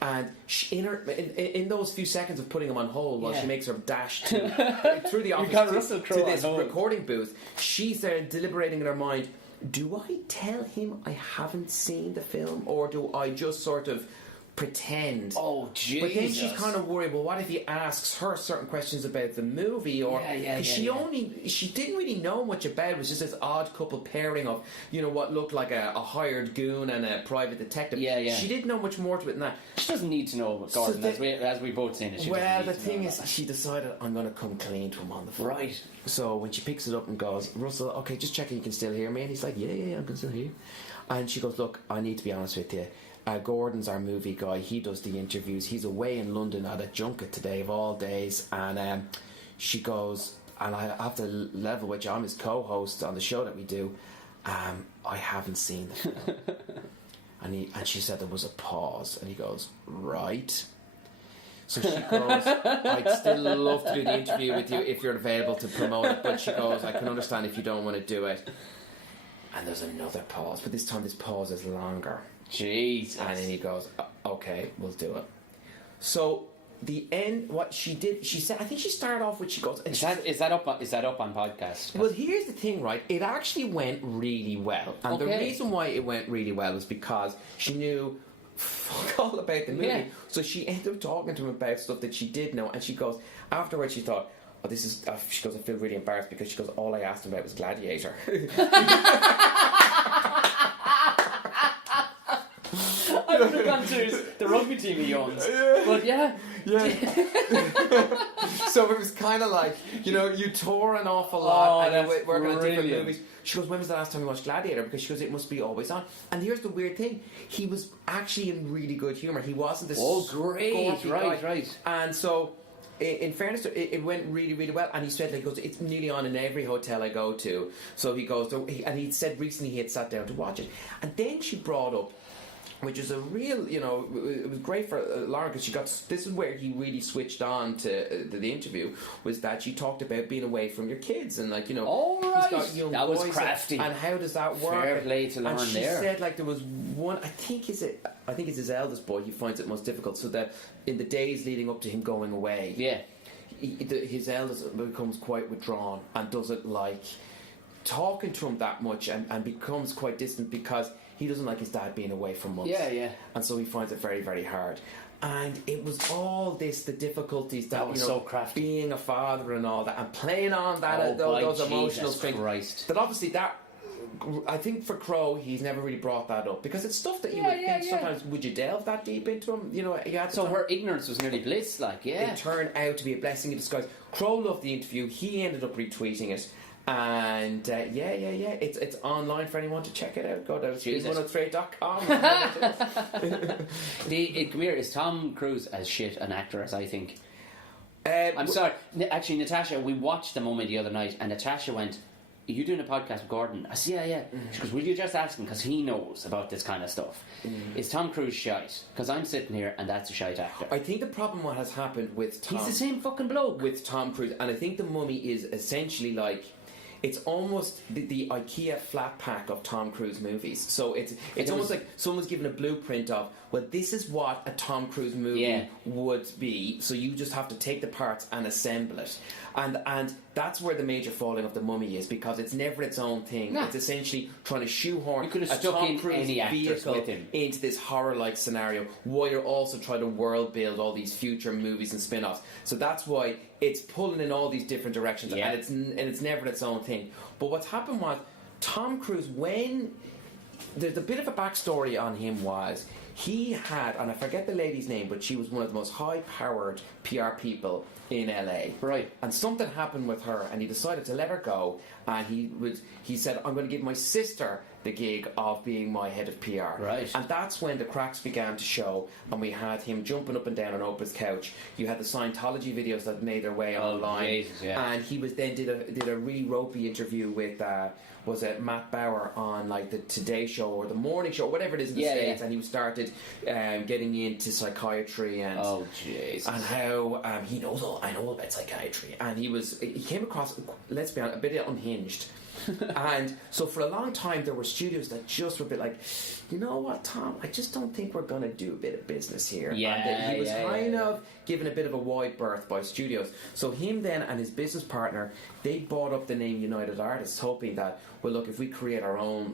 and in those few seconds of putting him on hold, while she makes her dash through the office to this recording booth, she's there deliberating in her mind, do I tell him I haven't seen the film, or do I just sort of pretend? Oh, Jesus. But then she's kind of worried, well, what if he asks her certain questions about the movie? Or she didn't really know much about it. It was just this odd couple pairing of, what looked like a hired goon and a private detective. She didn't know much more to it than that. She doesn't need to know, Gordon, as we both seen it. Well, the thing is, she decided, I'm going to come clean to him on the phone. Right. So when she picks it up and goes, Russell, okay, just checking you can still hear me. And he's like, yeah, I can still hear you. And she goes, look, I need to be honest with you. Gordon's our movie guy. He does the interviews. He's away in London at a junket today of all days. And she goes, and I have to level with you, I'm his co-host on the show that we do. I haven't seen the film. and she said there was a pause. And he goes, right. So she goes, I'd still love to do the interview with you if you're available to promote it. But she goes, I can understand if you don't want to do it. And there's another pause. But this time this pause is longer. Jesus. And then he goes, okay, we'll do it. So the end, what she did, she said, I think she started off with, she goes, is that up on podcast? Well, here's the thing, right? It actually went really well, and the reason why it went really well was because she knew fuck all about the movie. So she ended up talking to him about stuff that she did know, and she goes, afterwards she thought, she goes, I feel really embarrassed, because she goes, all I asked him about was Gladiator. I would have gone to the rugby team he owns. But yeah. So it was kind of like, you tour an awful lot and then working on different movies. She goes, when was the last time you watched Gladiator? Because she goes, it must be always on. And here's the weird thing, he was actually in really good humour. He wasn't this great guy. And so in fairness, it went really, really well. And he said, it's nearly on in every hotel I go to. So he goes, and he said recently he had sat down to watch it. And then she brought up which is a real, it was great for Lauren because this is where he really switched on to the interview, was that she talked about being away from your kids and all right, he's got young that was boys crafty. and how does that work? Fair play to Lauren and she there. said there was one, I think it's his eldest boy, he finds it most difficult, so that in the days leading up to him going away, his eldest becomes quite withdrawn and doesn't like talking to him that much and becomes quite distant because he doesn't like his dad being away for months. And so he finds it very, very hard. And it was all this, the difficulties that was so crafty. Being a father and all that, and playing on that those emotional strings. That obviously I think for Crow, he's never really brought that up because it's stuff that you would think sometimes. Would you delve that deep into him? So her ignorance was nearly bliss, It turned out to be a blessing in disguise. Crow loved the interview. He ended up retweeting it. And it's online for anyone to check it out. Go to speed103.com. Come here, is Tom Cruise as shit an actor as I think? I'm sorry. Actually, Natasha, we watched The Mummy the other night, and Natasha went, "Are you doing a podcast with Gordon?" I said, yeah. She goes, "Will you just ask him, because he knows about this kind of stuff." Is Tom Cruise shite? Because I'm sitting here and that's a shite actor. I think the problem what has happened with Tom... He's the same fucking bloke. With Tom Cruise, and I think The Mummy is essentially like... It's almost the IKEA flat pack of Tom Cruise movies. So it's almost like someone's given a blueprint of, well, this is what a Tom Cruise movie would be. So you just have to take the parts and assemble it. And that's where the major falling of The Mummy is, because it's never its own thing. Nah. It's essentially trying to shoehorn a Tom Cruise any vehicle with him into this horror-like scenario, while you're also trying to world build all these future movies and spin-offs. So that's why it's pulling in all these different directions, and it's never its own thing. But what's happened was Tom Cruise, when there's a bit of a backstory on him, was he had, and I forget the lady's name, but she was one of the most high-powered PR people in LA. Right. And something happened with her, and he decided to let her go, and he said, "I'm going to give my sister the gig of being my head of PR." Right. And that's when the cracks began to show, and we had him jumping up and down on Oprah's couch. You had the Scientology videos that made their way online. Jesus, yeah. And he was then did a really ropey interview with was it Matt Bauer on like the Today Show or the Morning Show, whatever it is in the States, and he started getting into psychiatry and and how I know about psychiatry, and he came across, let's be honest, a bit unhinged. And so for a long time there were studios that just were a bit like, you know what, Tom, I just don't think we're going to do a bit of business here. And he was kind of given a bit of a wide berth by studios. So him then and his business partner, they bought up the name United Artists, hoping that, well, look, if we create our own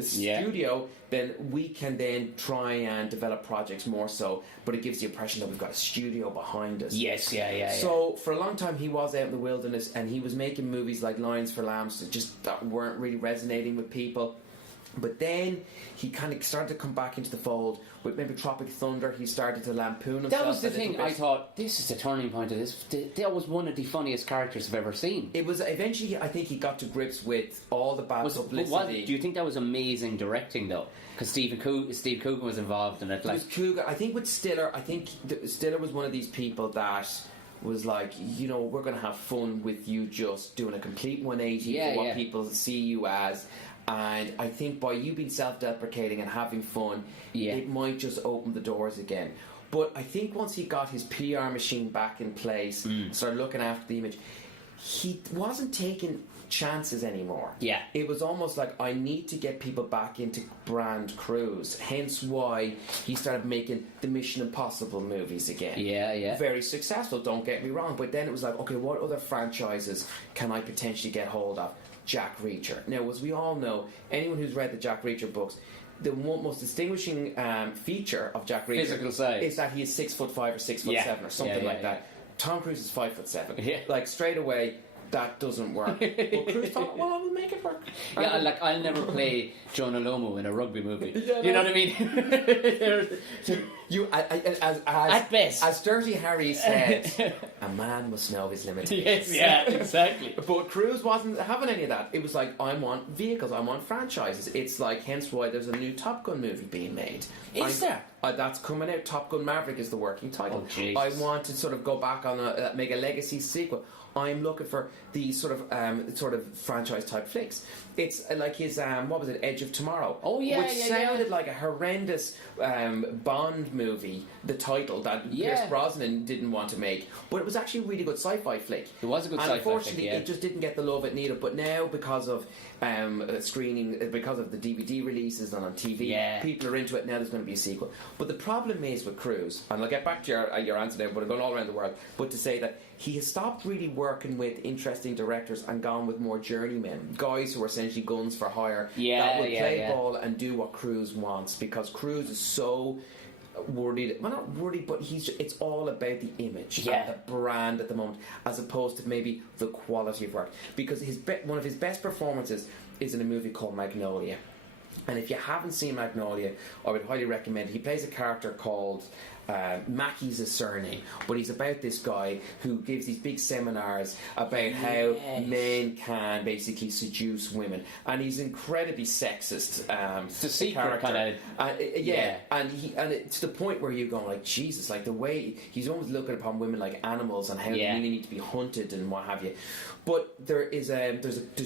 studio, then we can then try and develop projects more so, but it gives the impression that we've got a studio behind us. So for a long time he was out in the wilderness, and he was making movies like Lions for Lambs that weren't really resonating with people. But then he kind of started to come back into the fold with maybe Tropic Thunder. He started to lampoon himself. That was the thing. I thought, this is the turning point of this. That was one of the funniest characters I've ever seen. It was eventually, I think he got to grips with all the bad publicity. Do you think that was amazing directing though? Because Steve Coogan was involved in it. It was Coogan. I think with Stiller, Stiller was one of these people that was like, we're going to have fun with you just doing a complete 180 for what people see you as. And I think by you being self-deprecating and having fun, it might just open the doors again. But I think once he got his PR machine back in place, started looking after the image, he wasn't taking chances anymore. It was almost like, I need to get people back into brand Cruise. Hence why he started making the Mission Impossible movies again. Very successful, don't get me wrong. But then it was like, okay, what other franchises can I potentially get hold of? Jack Reacher. Now, as we all know, anyone who's read the Jack Reacher books, the most distinguishing feature of Jack Reacher physical size is that he is 6'5" or 6'7" or something like that. Tom Cruise is 5'7". Like straight away, that doesn't work. But Cruise thought, well, I will make it work. I'll never play Jonah Lomo in a rugby movie. You know what I mean? At best, as Dirty Harry said, a man must know his limitations. Exactly. But Cruise wasn't having any of that. It was like, I want vehicles, I want franchises. It's like, hence why there's a new Top Gun movie being made. Is there? That's coming out. Top Gun Maverick is the working title. I want to sort of go back on make a legacy sequel. I'm looking for these sort of franchise type flicks. It's like his what was it, Edge of Tomorrow? Oh yeah, which sounded like a horrendous Bond movie. The title that Pierce Brosnan didn't want to make, but it was actually a really good sci-fi flick. It was a good and sci-fi flick. Unfortunately, it just didn't get the love it needed. But now, because of screening, because of the DVD releases and on TV, people are into it. Now there's going to be a sequel. But the problem is with Cruise, and I'll get back to your answer now, but I'm going all around the world. But to say that he has stopped really working with interesting directors and gone with more journeymen, guys who are essentially guns for hire, that will play ball and do what Cruise wants, because Cruise is so worried, well not worried, but it's all about the image and the brand at the moment, as opposed to maybe the quality of work. Because one of his best performances is in a movie called Magnolia. And if you haven't seen Magnolia, I would highly recommend it. He plays a character called Mackie's his surname, but he's about this guy who gives these big seminars about how men can basically seduce women, and he's incredibly sexist. It's a secret kind of, and it's to the point where you're going like, Jesus, like the way he's almost looking upon women like animals and how they really need to be hunted and what have you. But there's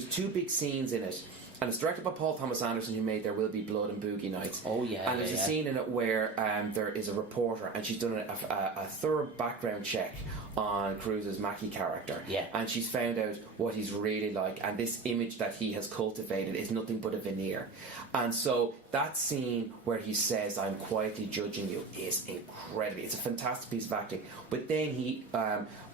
two big scenes in it. And it's directed by Paul Thomas Anderson, who made There Will Be Blood and Boogie Nights. Oh yeah. And there's a scene in it where there is a reporter, and she's done a thorough background check on Cruise's Mackie character. Yeah. And she's found out what he's really like, and this image that he has cultivated is nothing but a veneer. And so that scene where he says, "I'm quietly judging you," is incredible. It's a fantastic piece of acting. But then he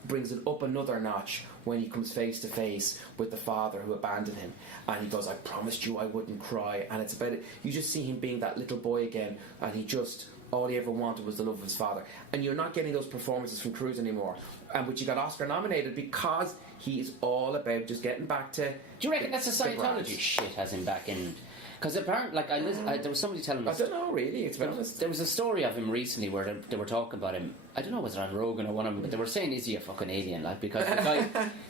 brings it up another notch when he comes face to face with the father who abandoned him, and he goes, "I promised you I wouldn't cry." And it's about it. You just see him being that little boy again, and all he ever wanted was the love of his father. And you're not getting those performances from Cruise anymore. But you got Oscar nominated because he's all about just getting back to. Do you reckon that's a Scientology shit has him back in? Because apparently, like there was somebody telling us. I don't know, really. There was a story of him recently where they were talking about him. I don't know, was it on Rogan or one of them? But they were saying, "Is he a fucking alien?" Like, because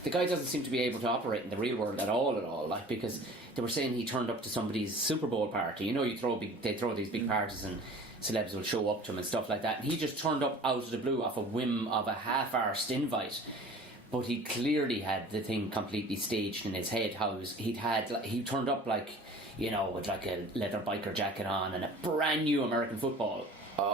the guy doesn't seem to be able to operate in the real world at all. Like, because they were saying he turned up to somebody's Super Bowl party. You know, they throw these big parties and celebs will show up to him and stuff like that. And he just turned up out of the blue off a whim of a half-arsed invite. But he clearly had the thing completely staged in his head. He turned up like, you know, with like a leather biker jacket on and a brand new American football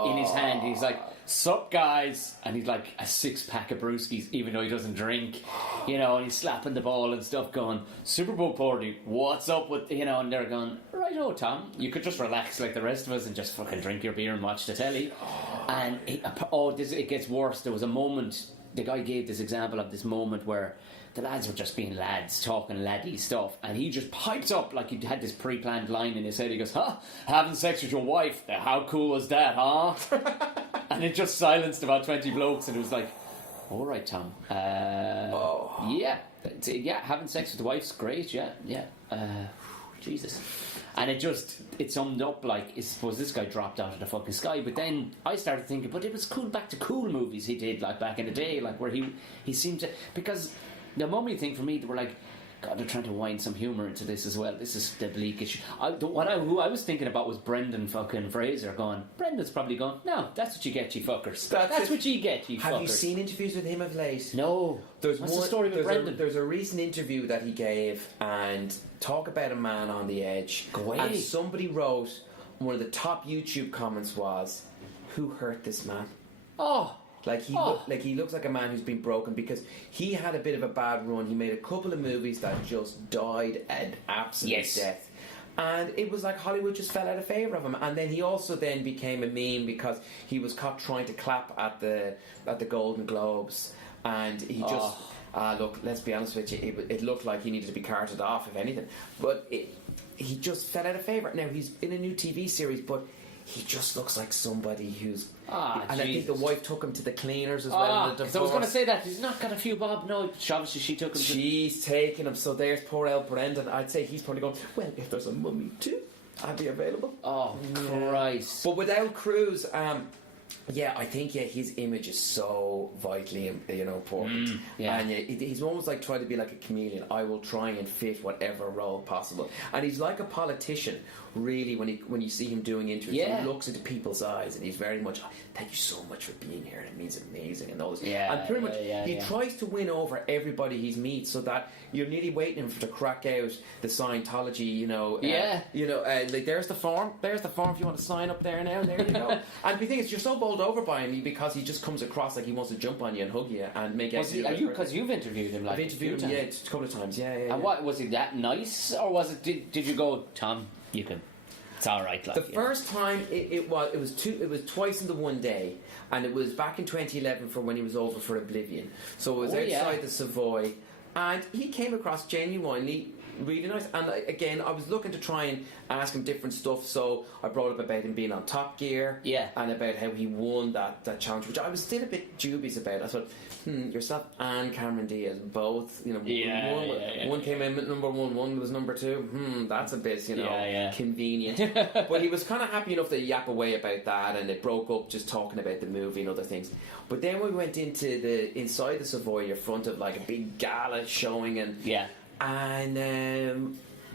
in his hand. He's like, "Sup guys," and he's like a 6-pack of brewskis, even though he doesn't drink, you know, and he's slapping the ball and stuff, going, "Super Bowl party, what's up with," you know, and they're going, "Righto, Tom, you could just relax like the rest of us and just fucking drink your beer and watch the telly." And it gets worse. There was a moment, the guy gave this example of this moment where the lads were just being lads, talking laddie stuff, and he just piped up like he had this pre-planned line in his head. He goes, "Huh, having sex with your wife, how cool is that, huh?" And it just silenced about 20 blokes, and it was like, "Alright, Tom, yeah, having sex with the wife's great, yeah, Jesus." And it summed up like, I suppose this guy dropped out of the fucking sky. But then I started thinking, but it was cool, back to cool movies he did, like back in the day, like where he seemed to, because the mummy thing for me, they were like, God, they're trying to wind some humour into this as well. This is the bleak issue. Who I was thinking about was Brendan fucking Fraser going, Brendan's probably going, "No, that's what you get, you fuckers. That's what you get, you fuckers." Have you seen interviews with him of late? No. What's the story with Brendan? There's a recent interview that he gave, and talk about a man on the edge. Go away. And somebody wrote, one of the top YouTube comments was, "Who hurt this man?" Oh. He looks like a man who's been broken, because he had a bit of a bad run. He made a couple of movies that just died an absolute death. And it was like Hollywood just fell out of favour of him. And then he also then became a meme because he was caught trying to clap at the Golden Globes, and he just look, let's be honest with you, it looked like he needed to be carted off, if anything. But he just fell out of favour. Now he's in a new TV series, but he just looks like somebody who's... and I think the wife took him to the cleaners as well. In the divorce. I was going to say that. He's not got a few bob. No, obviously she took him She's taking him. So there's poor old Brendan. I'd say he's probably going, well, if there's a mummy too, I'd be available. Oh, Christ. But without Cruise... I think his image is so vitally important. And he's almost like trying to be like a chameleon. I will try and fit whatever role possible. And he's like a politician really, when you see him doing interviews, he looks into people's eyes and he's very much, thank you so much for being here, and it means amazing and all this. And pretty much he tries to win over everybody he's meets, so that you're nearly waiting for to crack out the Scientology, like there's the form if you want to sign up there now, there you go. And the thing is, you're so bowled over by him because he just comes across like he wants to jump on you and hug you and make because you've interviewed him, like I've interviewed him, a couple of times, And what was he that nice, or was it? Did you go, Tom? You can. It's all right. Like, the first time it was twice in the one day, and it was back in 2011 for when he was over for Oblivion. So it was outside the Savoy, and he came across genuinely really nice. And again, I was looking to try and ask him different stuff, so I brought up about him being on Top Gear, and about how he won that challenge, which I was still a bit dubious about. I thought, yourself and Cameron Diaz both, one came in at number one was number two. That's a bit, convenient. But he was kind of happy enough to yap away about that, and it broke up just talking about the movie and other things. But then we went inside the Savoy, in front of like a big gala showing, and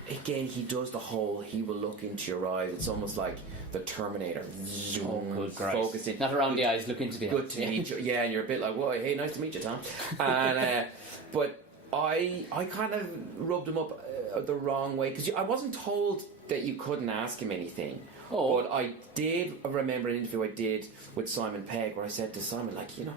again, he does the whole, he will look into your eyes. It's almost like the Terminator. Good Christ. Focusing. Not around the eyes, look into the eyes. Good to meet you. Yeah, and you're a bit like, whoa, hey, nice to meet you, Tom. And, but I kind of rubbed him up the wrong way, because I wasn't told that you couldn't ask him anything. But I did remember an interview I did with Simon Pegg where I said to Simon, like, he's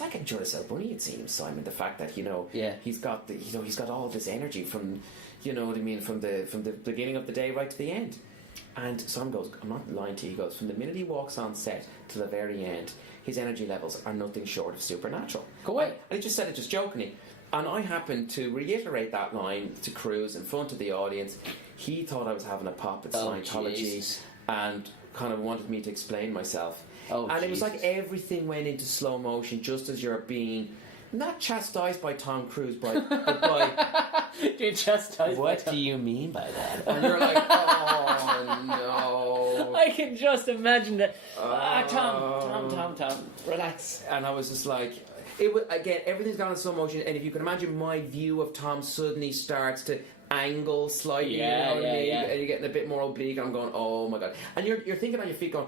like a Duracell bunny, it seems, Simon. The fact that he's got he's got all this energy from, from the beginning of the day right to the end. And Simon goes, I'm not lying to you. He goes, from the minute he walks on set to the very end, his energy levels are nothing short of supernatural. Go away. And he just said it just jokingly. And I happened to reiterate that line to Cruz in front of the audience. He thought I was having a pop at Scientology and kind of wanted me to explain myself. It was like everything went into slow motion, just as you're being not chastised by Tom Cruise, but by you're chastised. What do you mean by that? And you're like, oh no! I can just imagine that. Tom, relax. And I was just like, it was again. Everything's gone in slow motion, and if you can imagine, my view of Tom suddenly starts to angle slightly. And you're getting a bit more oblique. And I'm going, oh my god! And you're thinking on your feet, going.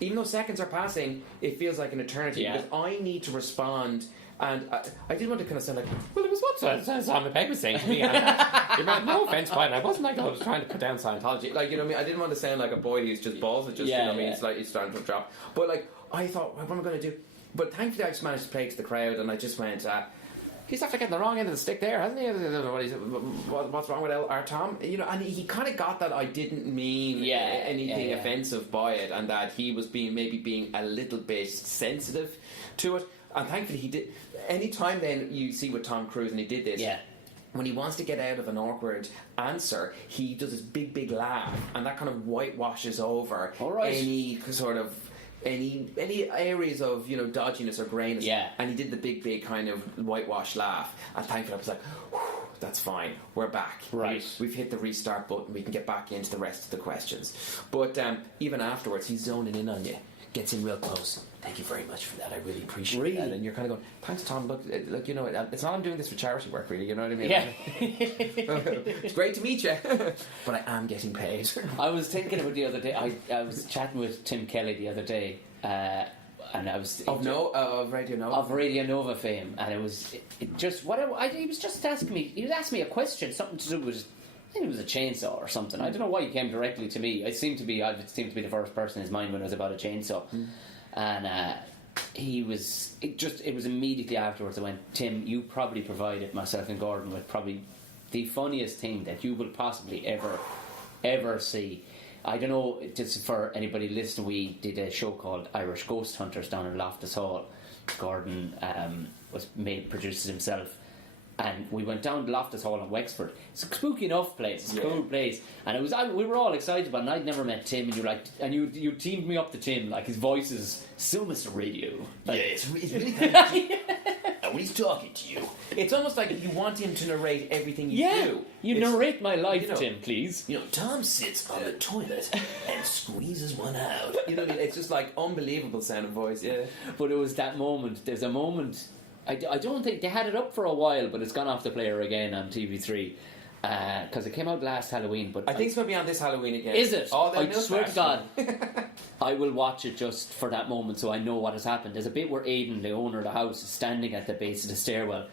Even though seconds are passing, it feels like an eternity because I need to respond. And I didn't want to kind of sound like, well, it was what Simon Pegg was saying to me. And, no offense, Brian, I wasn't like I was trying to put down Scientology. Like, I mean, I didn't want to sound like a boy who's just balls. It just, slightly starting to drop. But, like, I thought, what am I going to do? But thankfully, I just managed to play to the crowd, and I just went, he's after getting the wrong end of the stick there, hasn't he? What's wrong with our Tom? And he kind of got that I didn't mean anything offensive by it, and that he was being a little bit sensitive to it. And thankfully he did. Anytime then you see with Tom Cruise, and he did this, when he wants to get out of an awkward answer, he does this big laugh, and that kind of whitewashes over any sort of any areas of dodginess or grayness, and he did the big kind of whitewash laugh, and thankfully I was like, that's fine, we're back, we've hit the restart button, we can get back into the rest of the questions. But even afterwards, he's zoning in on you, gets in real close. Thank you very much for that. I really appreciate that. And you're kind of going, thanks, Tom. Look, it's not I'm doing this for charity work, really. You know what I mean? Yeah. It's great to meet you, but I am getting paid. I was thinking about the other day. I was chatting with Tim Kelly the other day, and I was of Radio Nova, of Radio Nova fame, and he was just asking me. He was asking me a question, something to do with. I think it was a chainsaw or something. I don't know why he came directly to me. I seemed to be the first person in his mind when it was about a chainsaw. And it was immediately afterwards I went, Tim, you probably provided myself and Gordon with probably the funniest thing that you will possibly ever see. I don't know, just for anybody listening, we did a show called Irish Ghost Hunters down in Loftus Hall. Gordon produces himself. And we went down to Loftus Hall in Wexford. It's a spooky enough place. It's a cool place. And we were all excited about it. And I'd never met Tim. And you teamed me up to Tim. Like, his voice is so Mr. Radio. Like, it's really kind of... And when he's talking to you, it's almost like you want him to narrate everything you do. You narrate my life, Tim, please. Tom sits on the toilet and squeezes one out. It's just like unbelievable sound of voice. Yeah. But it was that moment. There's a moment... I don't think they had it up for a while, but it's gone off the player again on TV3. because it came out last Halloween. But I think it's going to be on this Halloween again. Is it? Oh, I swear to God, I will watch it just for that moment so I know what has happened. There's a bit where Aidan, the owner of the house, is standing at the base of the stairwell,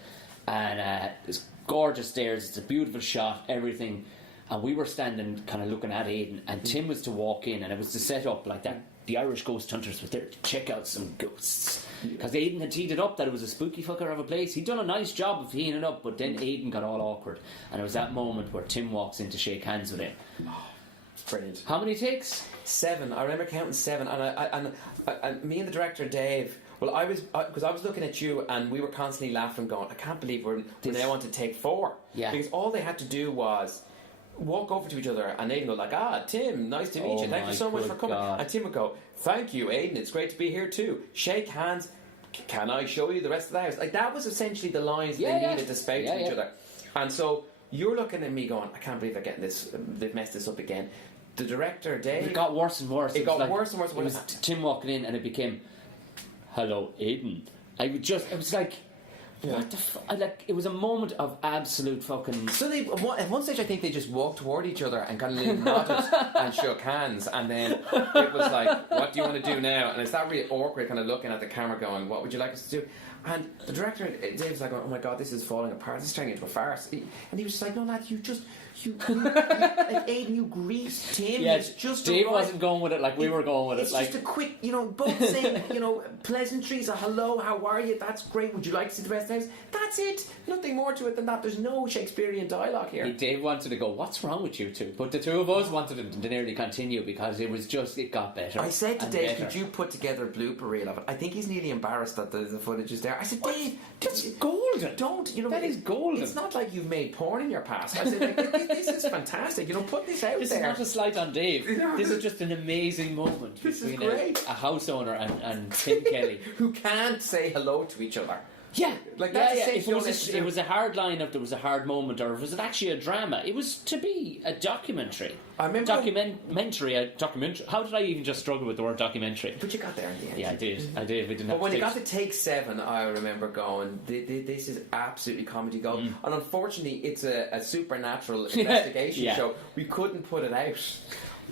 and it's gorgeous stairs. It's a beautiful shot, everything. And we were standing kind of looking at Aidan, and Tim was to walk in, and it was to set up like that. The Irish ghost hunters were there to check out some ghosts. Because Aidan had teed it up that it was a spooky fucker of a place. He'd done a nice job of teeing it up, but then Aidan got all awkward. And it was that moment where Tim walks in to shake hands with him. Brilliant. How many takes? 7. I remember counting 7. And me and the director, Dave... Well, because I was looking at you, and we were constantly laughing, going, I can't believe we're now on to take 4. Yeah. Because all they had to do was walk over to each other, and they'd go like, Tim, nice to meet you. Thank you so much for coming. God. And Tim would go, thank you, Aidan, it's great to be here too. Shake hands. Can I show you the rest of the house? Like, that was essentially the lines they needed to spout to each other. And so you're looking at me going, I can't believe they're getting this, they've messed this up again. The director, Dave... It got worse and worse. It got worse and worse. It was Tim walking in, and it became, hello, Aidan. It was like... What the fuck? It was a moment of absolute fucking... So at one stage I think they just walked toward each other and kind of nodded and shook hands, and then it was like, what do you want to do now? And it's that really awkward kind of looking at the camera going, what would you like us to do? And the director, Dave's like, oh my God, this is falling apart, this is turning into a farce. And he was just like, no lad, like Aidan, you greased Tim. Yeah, it's just Dave wasn't going with it like we were going with it. It's just a quick, both saying, pleasantries, a hello, how are you, that's great, would you like to see the rest of the house? That's it, nothing more to it than that. There's no Shakespearean dialogue here. Dave wanted to go, what's wrong with you two? But the two of us wanted it to nearly continue because it got better. I said to Dave, could you put together a blooper reel of it? I think he's nearly embarrassed that the footage is there. I said, Dave, that's golden. That is golden. It's not like you've made porn in your past. I said, this is fantastic. Put this out this there. This is not a slight on Dave. This is just an amazing moment between a house owner and Tim Kelly, who can't say hello to each other. Yeah, like that's it was a hard line if there was a hard moment, or was it actually a drama? It was to be a documentary. I remember documentary. How did I even just struggle with the word documentary? But you got there in the end. Yeah, I did. We didn't. But when you got to take 7, I remember going, "This is absolutely comedy gold." And unfortunately, it's a supernatural investigation show. We couldn't put it out.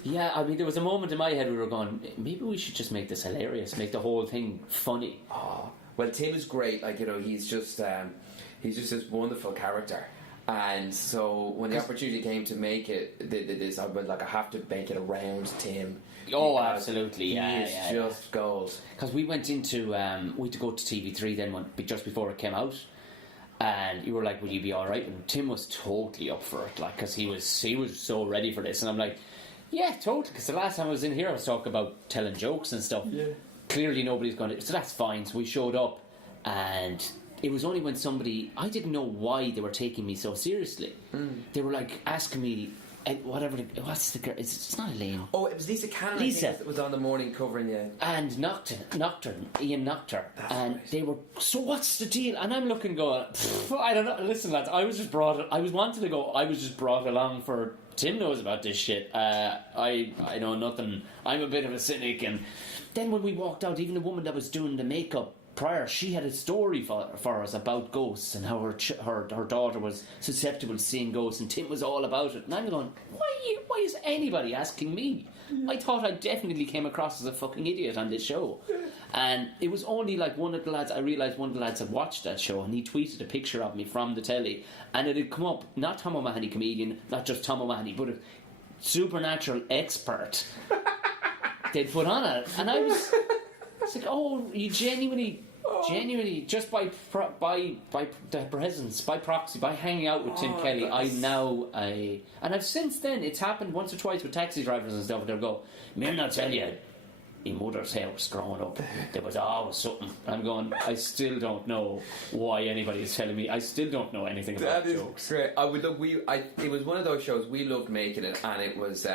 Yeah, I mean, there was a moment in my head we were going, maybe we should just make this hilarious, make the whole thing funny. Oh. Well, Tim is great. He's just this wonderful character, and so when the opportunity came to make it, I was like, I have to make it around Tim. Oh, absolutely! He is just gold. Because we went into we had to go to TV3 then just before it came out, and you were like, "Will you be all right?" And Tim was totally up for it, because he was so ready for this, and I'm like, "Yeah, totally." Because the last time I was in here, I was talking about telling jokes and stuff. Yeah. Clearly nobody's going to... So that's fine. So we showed up, and it was only when somebody... I didn't know why they were taking me so seriously. They were asking me whatever... What's the girl? It's not Elaine. Oh, it was Lisa Cannon. Lisa. I think that was on the morning covering you. And Nocturne, Ian Nocturne. That's and right. They were... So what's the deal? And I'm looking going... I don't know. Listen, lads, I was just brought along for... Tim knows about this shit. I know nothing. I'm a bit of a cynic, and... Then when we walked out, even the woman that was doing the makeup prior, she had a story for us about ghosts and how her daughter was susceptible to seeing ghosts, and Tim was all about it. And I'm going, why is anybody asking me? I thought I definitely came across as a fucking idiot on this show. And it was only one of the lads, I realised one of the lads had watched that show, and he tweeted a picture of me from the telly, and it had come up, not Tom O'Mahony comedian, not just Tom O'Mahony, but a supernatural expert they'd put on it, and I was like, oh, you genuinely just by the presence, by proxy, by hanging out with Tim Kelly, and I've since then, it's happened once or twice with taxi drivers and stuff, they'll go, "Man, I'll tell you, in mother's house growing up, there was always something." I'm going, I still don't know why anybody is telling me. I still don't know anything about jokes. Great. It was one of those shows we loved making it, and it was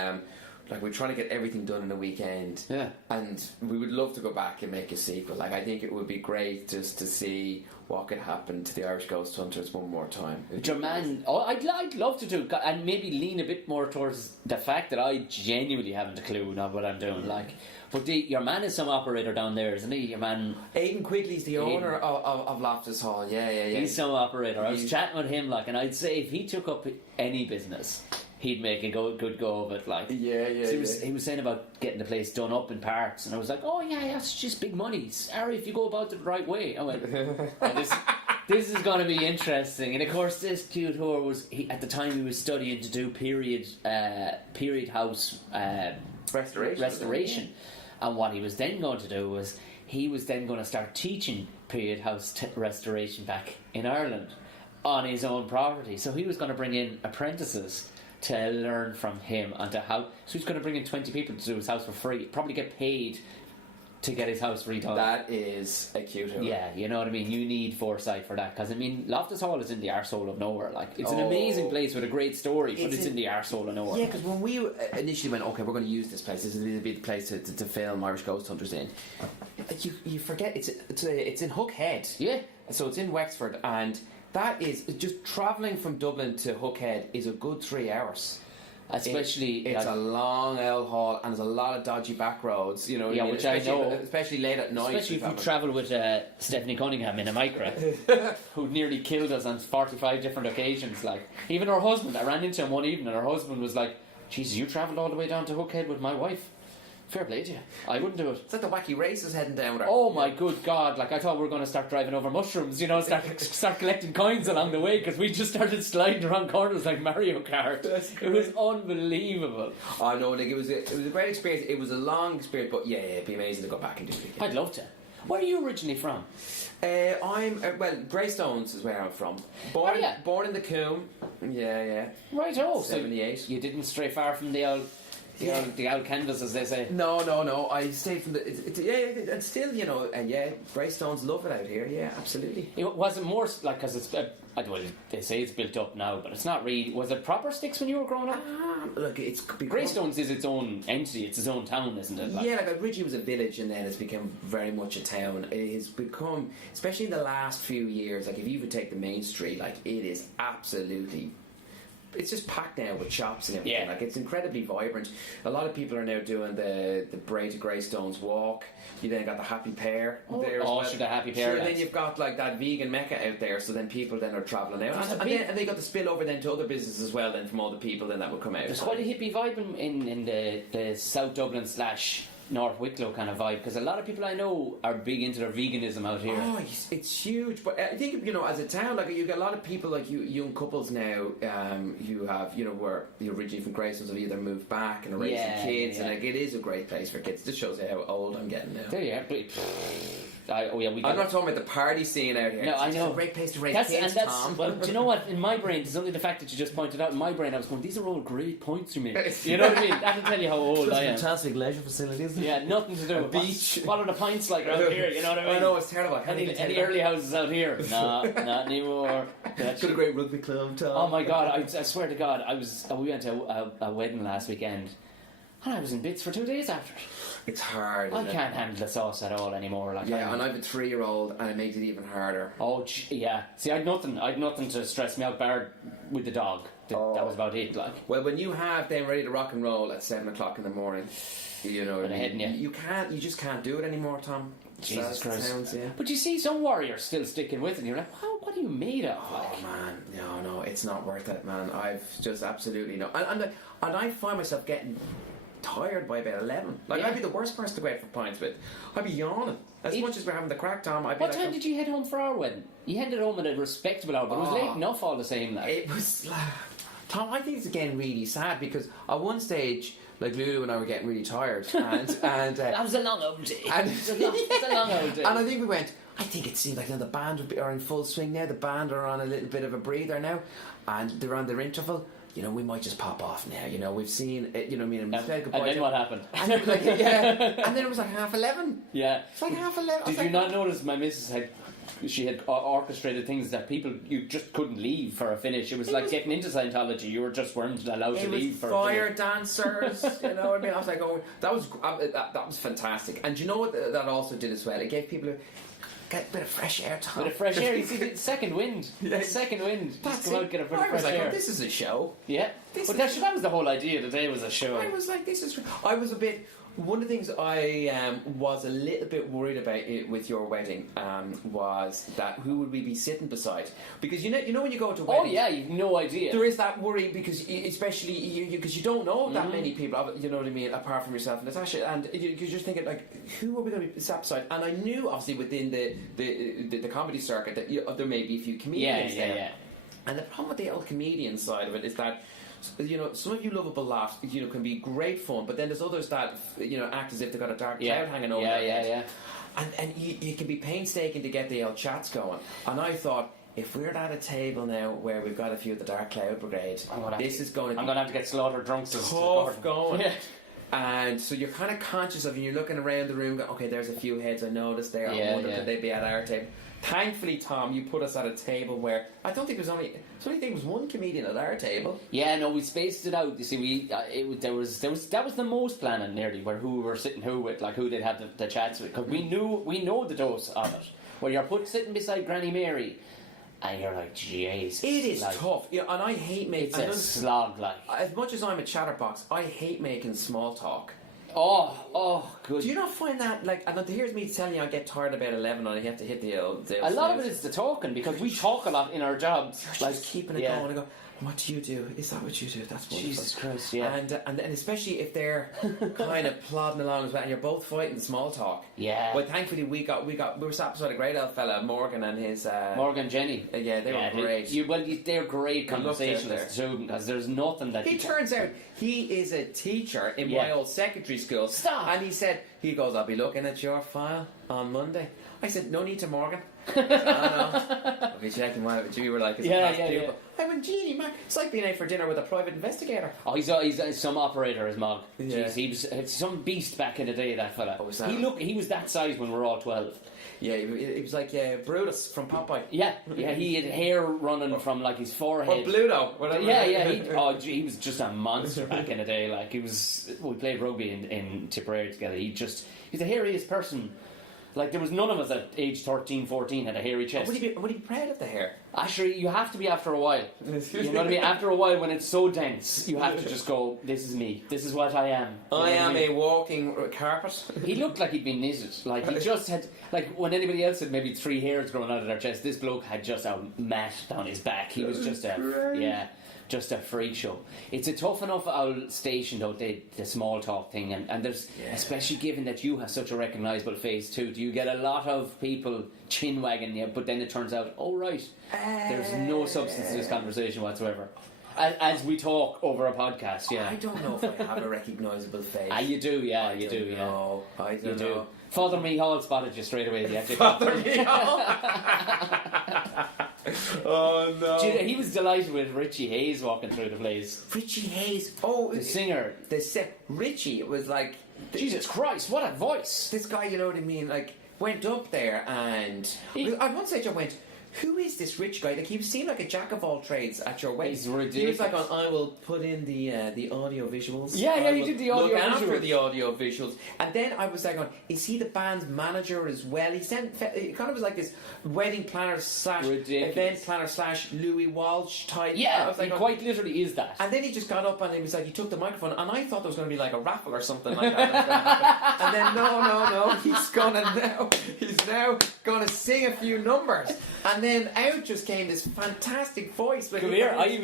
like we're trying to get everything done in a weekend. Yeah. And we would love to go back and make a sequel. Like I think it would be great just to see what could happen to the Irish Ghost Hunters one more time. Your man, I'd love to do, and maybe lean a bit more towards the fact that I genuinely haven't a clue of what I'm doing. Like, but your man is some operator down there, isn't he? Your man, Aidan Quigley's the owner of Loftus Hall. Yeah. He's some operator. I was chatting with him, like, and I'd say if he took up any business, he'd make a good go of it. Like, he was saying about getting the place done up in parts, and I was like, oh yeah, that's just big money. Sorry, if you go about it the right way. I went, this is going to be interesting. And of course, this dude at the time he was studying to do period house restoration. And what he was then going to do was he was then going to start teaching period house restoration back in Ireland on his own property. So he was going to bring in apprentices to learn from him and so he's going to bring in 20 people to do his house for free, probably get paid to get his house redone. That is a cute one. Yeah, you know what I mean? You need foresight for that, because I mean Loftus Hall is in the arsehole of nowhere. Like, it's an amazing place with a great story, but it's in the arsehole of nowhere. Yeah, because when we initially went, okay, we're going to use this place, this is going to be the place to film Irish Ghost Hunters in, you forget it's in Hookhead. Yeah. So it's in Wexford, and that is just travelling from Dublin to Hookhead is a good 3 hours. Especially it's a long old haul, and there's a lot of dodgy back roads, you know. Yeah, which I know, especially late at night. Especially if you travel with Stephanie Cunningham in a micro, who nearly killed us on 45 different occasions. Like, even her husband, I ran into him one evening, and her husband was like, "Jesus, you travelled all the way down to Hookhead with my wife." Fair play to you. I wouldn't do it. It's like the wacky races heading down there. Oh my good God. Like, I thought we were going to start driving over mushrooms, you know, start collecting coins along the way, because we just started sliding around corners like Mario Kart. It was unbelievable. I know, like, it was a great experience. It was a long experience, but yeah, it'd be amazing to go back and do it again. I'd love to. Where are you originally from? I'm Greystones is where I'm from. Born in the Coombe. Yeah. Right, 78. So you didn't stray far from the old canvas, as they say. No. I stayed from and still, you know, Greystones love it out here. Yeah, absolutely. It wasn't more like, because it's they say it's built up now, but it's not really. Was it proper sticks when you were growing up? Look, it's Greystones is its own entity. It's its own town, isn't it? Like, yeah, like originally was a village, and then it's become very much a town. It has become, especially in the last few years, like if you even take the main street, like it is absolutely. It's just packed now with shops and everything. Yeah. Like, it's incredibly vibrant. A lot of people are now doing the Bray to Greystones walk. You then got the Happy Pear there as well. The Happy Pear. Sure, then you've got like that vegan mecca out there. So then people then are travelling out, and they got the spill over then to other businesses as well. Then from all the people then that would come out. There's quite a hippie vibe in the South Dublin / North Wicklow kind of vibe, because a lot of people I know are big into their veganism out here. Oh, it's huge. But I think, you know, as a town, like you get a lot of people, like young couples now, who have, you know, were originally from Greystones, have either moved back and are raising kids, and like it is a great place for kids. This shows you how old I'm getting now. There you are. I'm not talking about the party scene out here. No, I know. It's a great place to raise kids, Tom. Well, do you know what? In my brain, it's only the fact that you just pointed out. In my brain, I was going, these are all great points you made. You know what I mean? That'll tell you how old I am. Fantastic leisure facilities. Yeah, nothing to do. A beach. What are the pints like around here? You know what I mean? I know, it's terrible. Any early houses out here? No, not anymore. Got a great rugby club, Tom. Oh my God! I swear to God, we went to a wedding last weekend, and I was in bits for 2 days after it. It's hard. I can't handle the sauce at all anymore. Like, and I have a 3-year-old, and it makes it even harder. Oh yeah. See, I'd nothing to stress me out, bar with the dog. That was about it. Like, well, when you have them ready to rock and roll at 7 o'clock in the morning, you know, you just can't do it anymore, Tom. Jesus Christ. Sounds, yeah. But you see some warriors still sticking with it, and you're like, wow, what are you made of? Oh man, no, it's not worth it, man. I've just absolutely no, and I find myself getting tired by about 11. Like, I'd be the worst person to go out for pints with. I'd be yawning. As much as we're having the crack, Tom, I'd be What time did you head home for our wedding? You headed home at a respectable hour, but it was late enough all the same. Like. It was... Tom, I think it's again really sad, because at one stage, like, Lulu and I were getting really tired, and that was a long old day. It was a long old day. And I think we went, I think it seemed like the band are in full swing now. The band are on a little bit of a breather now, and they're on their interval. you know, we might just pop off now. You know, we've seen it, you know what I mean? And then what happened? And it was like, yeah. And then it was like 11:30. Yeah. It's like 11:30. Did you not notice my missus had orchestrated things that you just couldn't leave for a finish? It was like getting into Scientology. You weren't allowed to leave for a fire finish. dancers, you know what I mean? I was like, oh, that was fantastic. And do you know what that also did as well? It gave people a bit of fresh air time. Bit of fresh air. You see, the second wind. The second wind. Just come out and get a bit of fresh air. Oh, this is a show. Yeah. But that was the whole idea. The day was a show. I was like, this is... I was a bit... One of the things I was a little bit worried about with your wedding was that who would we be sitting beside? Because you know when you go to a wedding... Oh yeah, you've no idea. There is that worry because especially because you don't know that many people, you know what I mean, apart from yourself and Natasha, and because you're thinking like, who are we going to be sat beside? And I knew obviously within the comedy circuit that there may be a few comedians there. Yeah. And the problem with the old comedian side of it is that, you know, some of you lovable laughs, you know, can be great fun, but then there's others that, you know, act as if they've got a dark cloud hanging over their head. And you can be painstaking to get the old chats going. And I thought, if we're at a table now where we've got a few of the dark cloud brigade, I'm going to have to get slaughtered drunks. Tough going. Yeah. And so you're kind of conscious of, and you're looking around the room going, okay, there's a few heads I noticed there. I wonder could they be at our table. Thankfully, Tom, you put us at a table where I don't think there was one comedian at our table. Yeah, no, we spaced it out. You see, that was the most planning nearly, where who we were sitting who with, like who they'd have the chats with, because we know the dose of it. Where you're sitting beside Granny Mary, and you're like, jeez, it is tough. Yeah, and I hate making. It's a slog, like. As much as I'm a chatterbox, I hate making small talk. Oh, good. Do you not find that, like, and here's me telling you I get tired about 11 and I have to hit the old a lot of it is the talking, because we talk a lot in our jobs. You're like, just keeping it going and go, what do you do? Is that what you do? That's wonderful. Jesus Christ, yeah. And especially if they're kind of plodding along as well and you're both fighting small talk. Yeah. But thankfully we were sat beside a great old fella, Morgan and his... Morgan Jenny. Yeah, they were great. They're great conversationalists too, because there's nothing that... He turns out he is a teacher in my old secondary school. Stop! And he goes, I'll be looking at your file on Monday. I said, no need to, Morgan. I said, no. I'll be checking what you were like as a past pupil. I went, genie, man, it's like being out for dinner with a private investigator. Oh, he's some operator, his Mog. Yeah. Jeez, he was some beast back in the day, that fella. What was that? He was that size when we were all 12. Yeah, he was like Brutus from Popeye. Yeah, he had hair running from like his forehead. Or Bluto, whatever. Yeah, he was just a monster back in the day. Like we played rugby in Tipperary together. He's the hairiest person. Like, there was none of us at age 13, 14 had a hairy chest. Would he be proud of the hair? Actually, you have to be after a while. You know what I mean? After a while, when it's so dense, you have to just go, this is me. This is what I am. I am a walking carpet. He looked like he'd been knitted. Like, he just had... Like, when anybody else had maybe 3 hairs growing out of their chest, this bloke had just a mat down his back. He was just a... Yeah. Just a freak show. It's a tough enough old station though, the small talk thing, and there's especially given that you have such a recognisable face too. Do you get a lot of people chin wagging you? But then it turns out, there's no substance to this conversation whatsoever. As we talk over a podcast, I don't know if I have a recognisable face. You do, yeah. I don't know. Father Mihal spotted you straight away. Father Mihal. Oh no! He was delighted with Richie Hayes walking through the place. Richie Hayes, the singer. Richie was like, Jesus Christ, what a voice! This guy, you know what I mean? Like, went up there and at one stage I went, who is this rich guy? Like, he seemed like a jack of all trades at your wedding. He's ridiculous. He was like, I will put in the audio visuals. Yeah, he did the audio visuals. Look after the audio visuals. And then I was like, is he the band's manager as well? It kind of was like this wedding planner / event planner / Louis Walsh type. Yeah, I was like, he quite literally is that. And then he just got up and he was like, he took the microphone, and I thought there was going to be like a raffle or something like that. And then no, he's now going to sing a few numbers. And then out just came this fantastic voice. Come here! I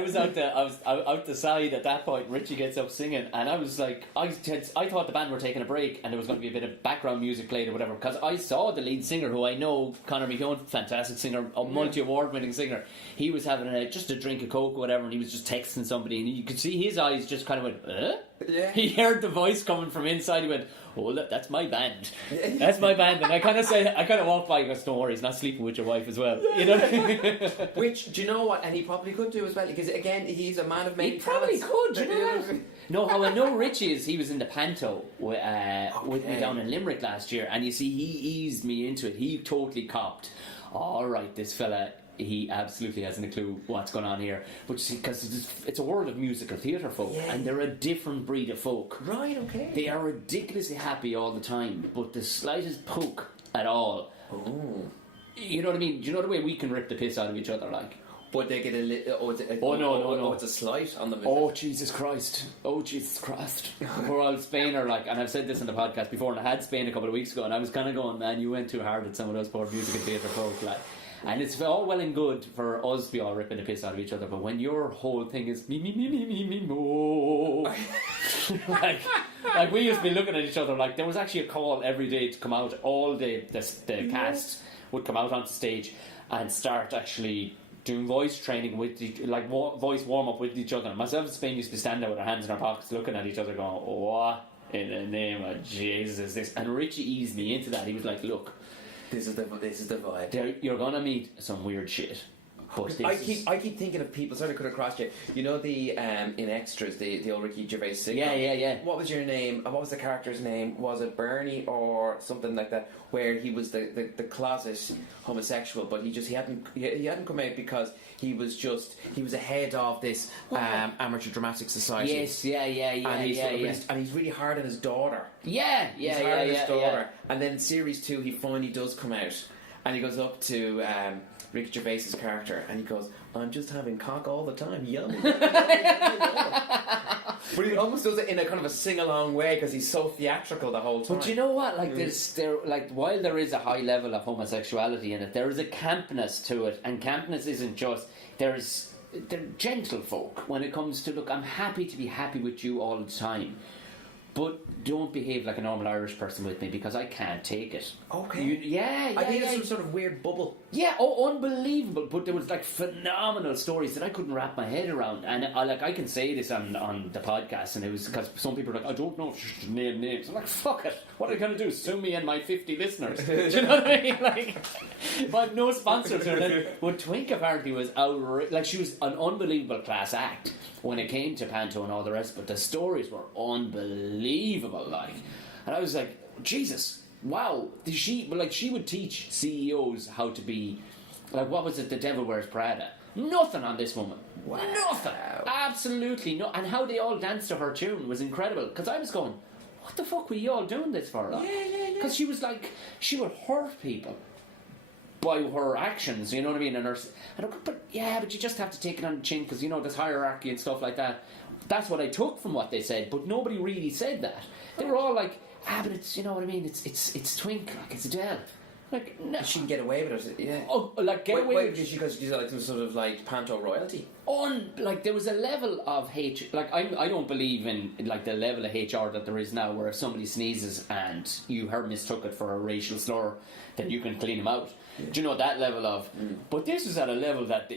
was out the side at that point. Richie gets up singing, and I was like, I thought the band were taking a break, and there was going to be a bit of background music played or whatever. Because I saw the lead singer, who I know, Conor McKeown, fantastic singer, a multi-award-winning singer. He was having just a drink of coke or whatever, and he was just texting somebody, and you could see his eyes just kind of went, Yeah. He heard the voice coming from inside. He went, "Oh, that's my band. That's my band." And I kind of walked by and goes, "Don't worry, he's not sleeping with your wife as well." You know. Which, do you know what? And he probably could do as well, because again, he's a man of many He probably talents. could. You know that? No, how I know Richie is, he was in the Panto with me down in Limerick last year, and you see, he eased me into it. He totally copped. All right, this fella, he absolutely hasn't a clue what's going on here, because it's a world of musical theatre folk, and they're a different breed of folk. Right, okay. They are ridiculously happy all the time, but the slightest poke at all. Oh. You know what I mean? Do you know the way we can rip the piss out of each other, like? But they get a little. No. It's a slight on them. Oh, Jesus Christ. Poor old Spain are like, and I've said this in the podcast before, and I had Spain a couple of weeks ago, and I was kind of going, man, you went too hard at some of those poor musical theatre folk, like. And it's all well and good for us to be all ripping the piss out of each other, but when your whole thing is me, mo. like we used to be looking at each other like there was actually a call every day to come out. All the cast would come out onto stage and start actually doing voice training with voice warm up with each other. And myself and Spain used to stand there with our hands in our pockets looking at each other going, what in the name of Jesus is this? And Richie eased me into that. He was like, look, this is the vibe. You're gonna meet some weird shit. But I keep thinking of people. Sorry, I could have crossed you. You know the in Extras, the old Ricky Gervais sitcom. Yeah. What was your name? What was the character's name? Was it Bernie or something like that? Where he was the closet homosexual, but he hadn't come out because he was ahead of this amateur dramatic society. Yes, yeah. And he's really hard on his daughter. He's hard on his daughter. And then series 2, he finally does come out, and he goes up to Ricky Gervais's character, and he goes, "I'm just having cock all the time, yummy." But he almost does it in a kind of a sing-along way because he's so theatrical the whole time. But you know what? While there is a high level of homosexuality in it, there is a campness to it, and campness isn't just they're gentle folk when it comes to look. I'm happy to be happy with you all the time, but don't behave like a normal Irish person with me because I can't take it. Okay. I think it's some sort of weird bubble. Yeah, unbelievable. But there was like phenomenal stories that I couldn't wrap my head around, and I can say this on the podcast, and it was because some people are like, I don't know if you should name names. I'm like, fuck it. What are you going to do? Sue me and my 50 listeners? Do you know what I mean? Like, but no sponsors. But Twink apparently was outrageous. Like, she was an unbelievable class act when it came to Panto and all the rest, but the stories were unbelievable, like. And I was like, Jesus, wow. She would teach CEOs how to be, like, what was it, the Devil Wears Prada? Nothing on this woman. Wow. Nothing. Absolutely no. And how they all danced to her tune was incredible, because I was going, what the fuck were you all doing this for? Like? Yeah. Because she was like, she would hurt people by her actions, you know what I mean? But you just have to take it on the chin because, you know, there's hierarchy and stuff like that. That's what I took from what they said, but nobody really said that. They were all like, but it's, you know what I mean? It's Twink, like, it's Adele. Like, no. She can get away with it, yeah. Oh, like, get away with it. Because she's like some sort of like Panto royalty. Like, there was a level of hate. Like, I don't believe in like the level of HR that there is now, where if somebody sneezes and you mistook it for a racial slur, then you can clean them out. Yeah. Do you know that level of? But this is at a level that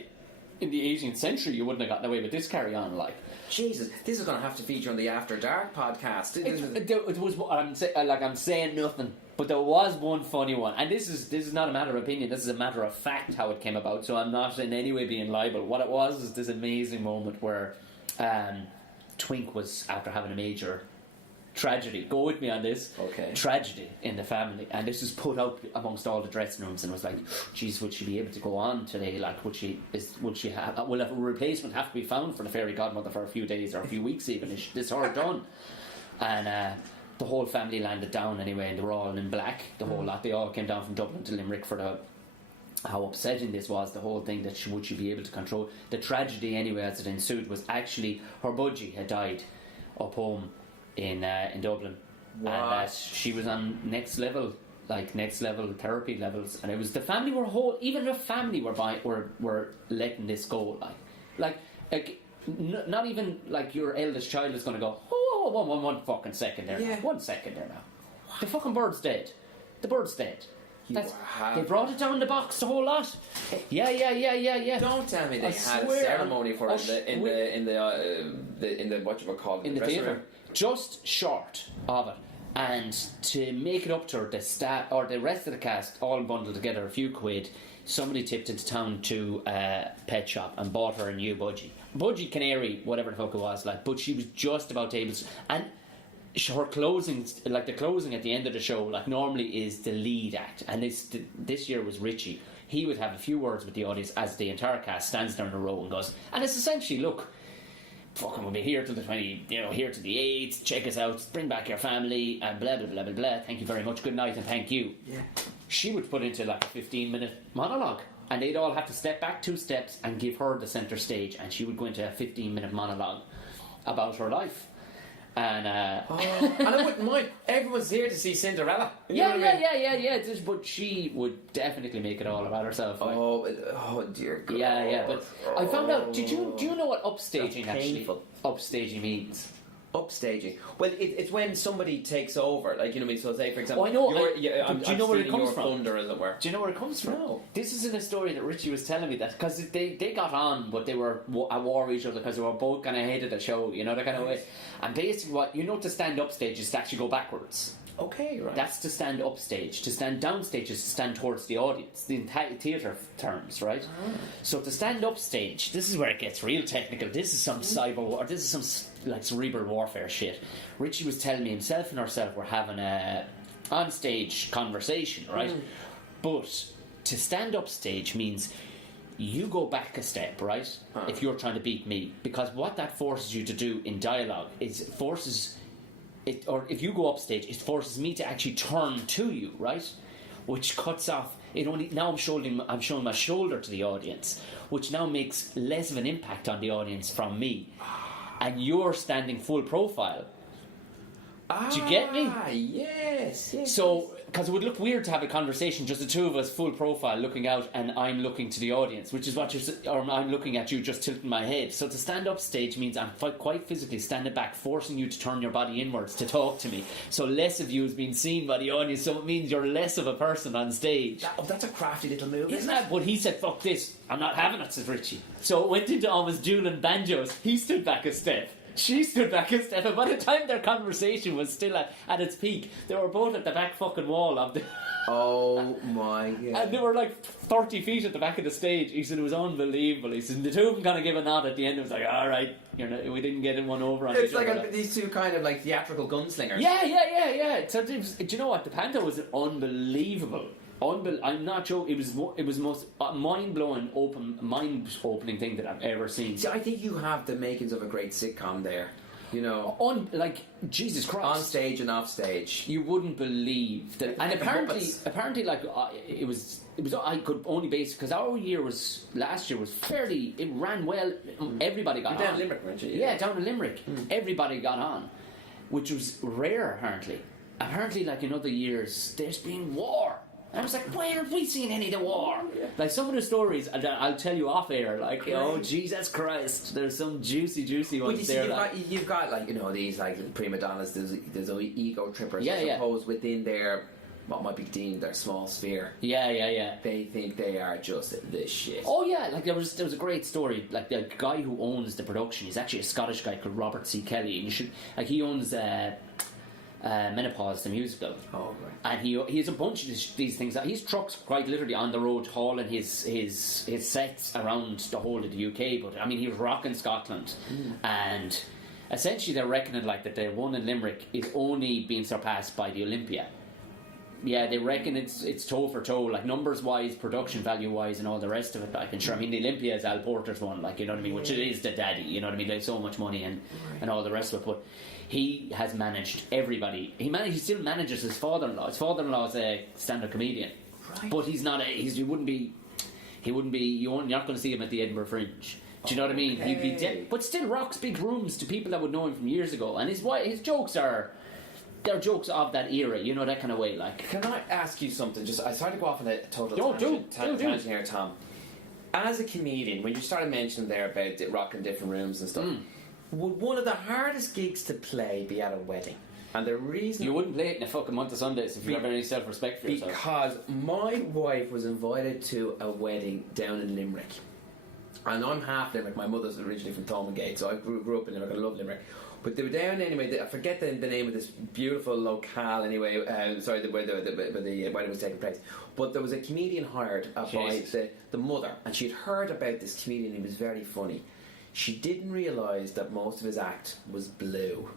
in the 18th century you wouldn't have gotten away with this carry on, like. Jesus, this is going to have to feature on the After Dark podcast. It was. I'm saying nothing, but there was one funny one, and this is not a matter of opinion. This is a matter of fact how it came about. So I'm not in any way being liable. What it was is this amazing moment where Twink was, after having a major tragedy. Go with me on this. Okay. Tragedy in the family, and this was put out amongst all the dressing rooms, and it was like, geez, would she be able to go on today? Like, will a replacement have to be found for the fairy godmother for a few days or a few weeks even? Is this her done? And the whole family landed down anyway, and they were all in black. The whole lot. They all came down from Dublin to Limerick for how upsetting this was. The whole thing that would she be able to control the tragedy anyway as it ensued was actually her budgie had died up home in Dublin. What? And that she was on next level therapy levels, and it was the family even the family were letting this go, like not even like your eldest child is going to go, one fucking second there, yeah. Now. 1 second there now. The fucking bird's dead. The bird's dead. They brought it down the box, the whole lot. Yeah. Don't tell me they had a ceremony for it in the what you would call it, in the theatre. just short of it. And to make it up to her, the staff or the rest of the cast all bundled together a few quid. Somebody tipped into town to a pet shop and bought her a new budgie canary, whatever the fuck it was, like. But she was just about able to, and her closing, like the closing at the end of the show, like normally is the lead act, and this year was Richie. He would have a few words with the audience as the entire cast stands there in a row and goes, and it's essentially, look, fucking we'll be here till the 20, here till the 8th, check us out, bring back your family, and blah blah blah blah blah, thank you very much, good night and thank you. Yeah. She would put into like a 15-minute monologue, and they'd all have to step back 2 steps and give her the centre stage, and she would go into a 15-minute monologue about her life. And and I wouldn't mind. Everyone's here to see Cinderella. Yeah. But she would definitely make it all about herself. Like. Oh dear God. Yeah. But I found out. Do you know what upstaging painful. Upstaging means? Upstaging. Well, it's when somebody takes over. Like, you know what I mean? So say, for example, I know. do you know where it comes from? Thunder, as it were. Do you know where it comes from? No. This is in a story that Richie was telling me, that because they got on, but they were at war with each other because they were both kind of hated the show, that kind of way. And basically, what to stand up stage is to actually go backwards. Okay, right. That's to stand up stage. To stand down stage is to stand towards the audience. The entire theatre terms, right? So to stand up stage, this is where it gets real technical. This is some cyber war. This is some like cerebral warfare shit. Richie was telling me himself and herself were having a on stage conversation, right? But to stand up stage means you go back a step, right? If you're trying to beat me, because what that forces you to do in dialogue is it, or if you go upstage, it forces me to actually turn to you, right? Which cuts off. Now I'm showing my shoulder to the audience, which now makes less of an impact on the audience from me, and you're standing full profile. Do you get me? Yes. So, because it would look weird to have a conversation, just the two of us, full profile, looking out, and I'm looking to the audience, which is what or I'm looking at you, just tilting my head. So to stand up stage means I'm quite physically standing back, forcing you to turn your body inwards to talk to me. So less of you is being seen by the audience, so it means you're less of a person on stage. That's a crafty little move, Isn't that? But he said, fuck this, I'm not having it, says Richie. So it went into almost dueling banjos. He stood back a step. She stood back a step, and by the time their conversation was still at its peak, they were both at the back fucking wall of the... Oh my God. And they were like 30 feet at the back of the stage. He said it was unbelievable. He said the two of them kind of gave a nod at the end. It was like, alright, we didn't get one over on it's each other. It's like these two kind of like theatrical gunslingers. Yeah. So do you know what? The Panto was unbelievable. I'm not joking. It was the most mind-blowing, mind-opening thing that I've ever seen. See, I think you have the makings of a great sitcom there. Jesus Christ, on stage and off stage, you wouldn't believe that. And apparently, like it was. I could only base because our last year was fairly. It ran well. Everybody got on. Down in Limerick, weren't you? Yeah, down in Limerick. Everybody got on, which was rare. Apparently, like in other years, there's been war. I was like, why aren't we seeing any of the war? Like some of the stories, I'll tell you off air, like, oh, Jesus Christ, there's some juicy ones there. You've got like, these like prima donnas, there's ego trippers, I suppose, within their, what might be deemed their small sphere. Yeah. They think they are just this shit. Oh yeah, like there was a great story, like the guy who owns the production, he's actually a Scottish guy called Robert C. Kelly, and he owns Menopause the musical. Oh, right. And he has a bunch of these things. He's trucks quite literally on the road hauling his sets around the whole of the UK. But I mean, he was rocking Scotland, and essentially they're reckoning like that the one in Limerick is only being surpassed by the Olympia. Yeah, they reckon it's toe for toe, like numbers wise, production value wise, and all the rest of it. Like, and sure, I mean, the Olympia is Al Porter's one, like, you know what I mean, which it is the daddy, you know what I mean, like so much money and all the rest of it. But he has managed everybody. He still manages his father-in-law. His father-in-law is a stand-up comedian, but he's not. He wouldn't be. You're not going to see him at the Edinburgh Fringe. Do you know what I mean? He'd be dead, but still rocks big rooms to people that would know him from years ago. And his jokes are. They're jokes of that era, you know, that kind of way. Like, can I ask you something? Just I started to go off on a total tangent here, Tom. As a comedian, when you started mentioning there about rocking different rooms and stuff, would one of the hardest gigs to play be at a wedding? And the reason you wouldn't play it in a fucking month of Sundays if you have any self-respect for yourself. Because my wife was invited to a wedding down in Limerick, and I'm half Limerick. My mother's originally from Thomond Gate, so I grew up in Limerick. I love Limerick. But they were down anyway. I forget the name of this beautiful locale anyway. Sorry, where the wedding was taking place. But there was a comedian hired by the mother, and she'd heard about this comedian. He was very funny. She didn't realise that most of his act was blue.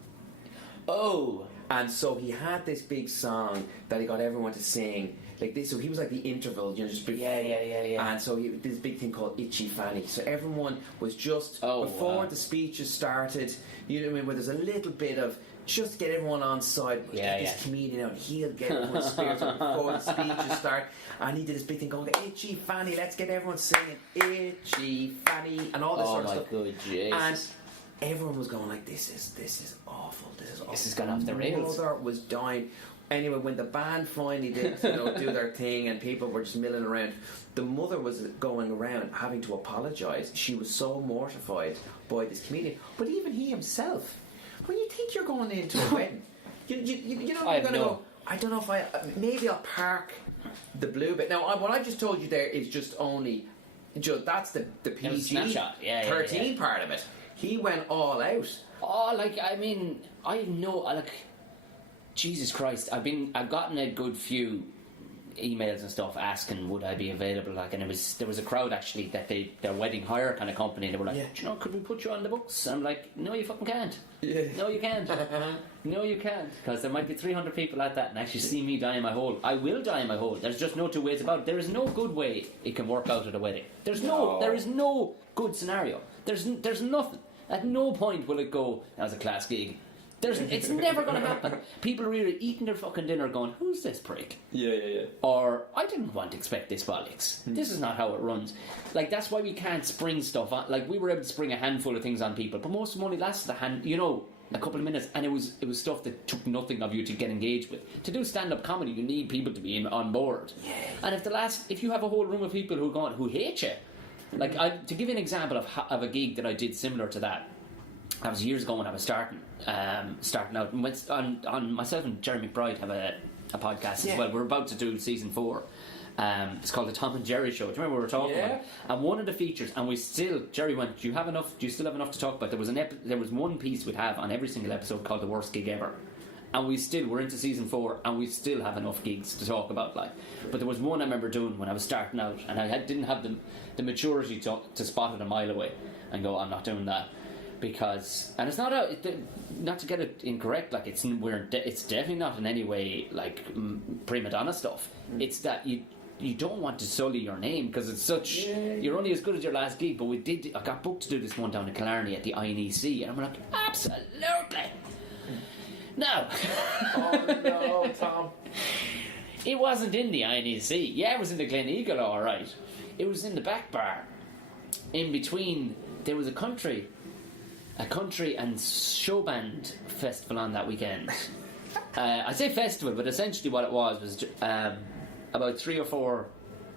Oh. And so he had this big song that he got everyone to sing like this. So he was like the interval, just yeah. And so he this big thing called Itchy Fanny. So everyone was just before the speeches started. You know what I mean? Where there's a little bit of just get everyone on side. Get this comedian out. He'll get everyone's spirits up before the speeches start. And he did this big thing going, Itchy Fanny. Let's get everyone singing Itchy Fanny and all this sort of stuff. Oh my good Jesus. And everyone was going like, this is awful. This is going off the rails. Mother was dying. Anyway, when the band finally did, do their thing, and people were just milling around, the mother was going around having to apologise. She was so mortified by this comedian. But even he himself, when you think you're going into a wedding, you know you're going to go. I don't know if maybe I'll park the blue bit. Now, what I just told you there is just only, that's the PG 13 part of it. He went all out. Oh, like, I mean, I know, like, Jesus Christ, I've gotten a good few emails and stuff asking would I be available, like, and there was a crowd actually that their wedding hire kind of company, and they were like, do you know, could we put you on the books? And I'm like, no, you fucking can't. No, you can't. No, you can't, because there might be 300 people at that and actually see me die in my hole. I will die in my hole. There's just no two ways about it. There is no good way it can work out at a wedding. There is no good scenario. There's nothing. At no point will it go, that was a class gig. It's never going to happen. People are either eating their fucking dinner going, who's this prick? Yeah. Or, I didn't want to expect this bollocks. This is not how it runs. Like, that's why we can't spring stuff on. Like, we were able to spring a handful of things on people, but most of them only lasted a couple of minutes, and it was stuff that took nothing of you to get engaged with. To do stand-up comedy, you need people to be on board. Yeah. And if you have a whole room of people who hate you, like, to give you an example of a gig that I did similar to that, that was years ago when I was starting out. And on myself and Jerry McBride have a podcast as well. We're about to do season 4. It's called the Tom and Jerry Show. Do you remember we were talking about it? And one of the features, and Jerry went, do you still have enough to talk about? There was one piece we'd have on every single episode called The Worst Gig Ever. And we're into season 4, and we still have enough gigs to talk about, like. But there was one I remember doing when I was starting out, and I didn't have the maturity to spot it a mile away and go, I'm not doing that. Because, and it's not to get it incorrect, like it's definitely not in any way like prima donna stuff. It's that you don't want to sully your name, because it's such, you're only as good as your last gig. But I got booked to do this one down in Killarney at the INEC, and I'm like, absolutely. No. Oh no, Tom. It wasn't in the INEC. Yeah, it was in the Glen Eagle, alright. It was in the back bar. In between, there was a country and show band festival on that weekend. I say festival, but essentially what it was about 3 or 4.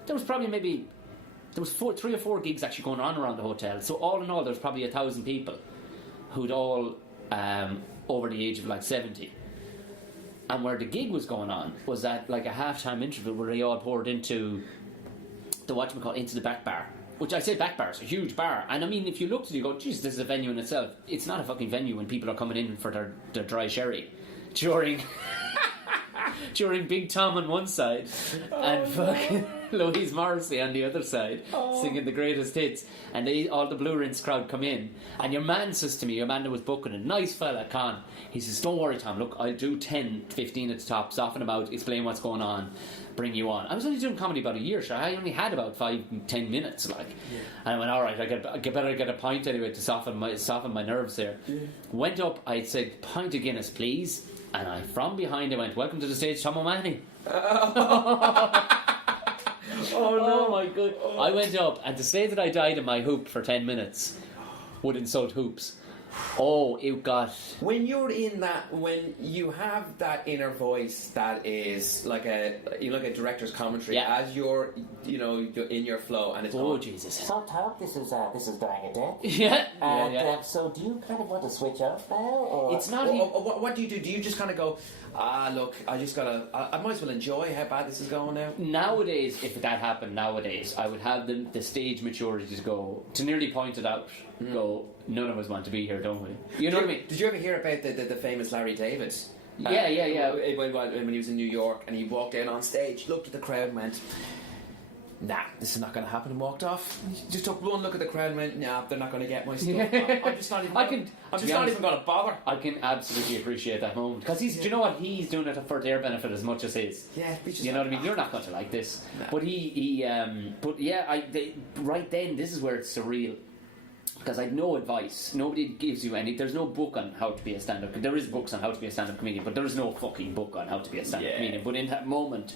There was 3 or 4 gigs actually going on around the hotel. So all in all, there was probably 1,000 people who'd all over the age of like 70. And where the gig was going on was at like a halftime interval where they all poured into into the back bar. Which I say back bar, it's a huge bar. And I mean, if you look at it, you go, geez, this is a venue in itself. It's not a fucking venue when people are coming in for their dry sherry during Big Tom on one side and fucking Louise Morrissey on the other side singing the greatest hits. And all the Blue Rinse crowd come in. And your man says to me, your man that was booking a nice fella, Con, he says, don't worry, Tom, look, I'll do 10, 15 at the top, soften them out, explain what's going on, bring you on. I was only doing comedy about a year, so I only had about 5-10 minutes, like. Yeah. And I went, alright, I better get a pint anyway to soften my nerves there. Yeah. Went up, I said, pint of Guinness, please. And from behind I went, welcome to the stage, Tom O'Mahony. Oh my god. I went up, and to say that I died in my hoop for 10 minutes would insult hoops. Oh, it got... When you're in that, when you have that inner voice that is like a director's commentary, as you're in your flow, and it's Jesus. So Tom, this is Bernadette. Yeah. So do you kind of want to switch off now, or it's not? What do you do? Do you just kind of go, look, I might as well enjoy how bad this is going now? Nowadays, if that happened nowadays, I would have the stage maturity to nearly point it out. Go, none of us want to be here, don't we? You know what I mean? Did you ever hear about the famous Larry David? Yeah. When he was in New York and he walked out on stage, looked at the crowd and went, nah, this is not going to happen, and walked off. He just took one look at the crowd and went, nah, they're not going to get my stuff. I'm just not even going to bother. I can absolutely appreciate that moment because do you know what, he's doing it for their benefit as much as his. Yeah, you know what I mean. You're not going to like this, no. But right then, this is where it's surreal. Because I'd no advice. Nobody gives you any. There's no book on how to be a stand-up. There is books on how to be a stand-up comedian, but there is no fucking book on how to be a stand-up comedian. But in that moment,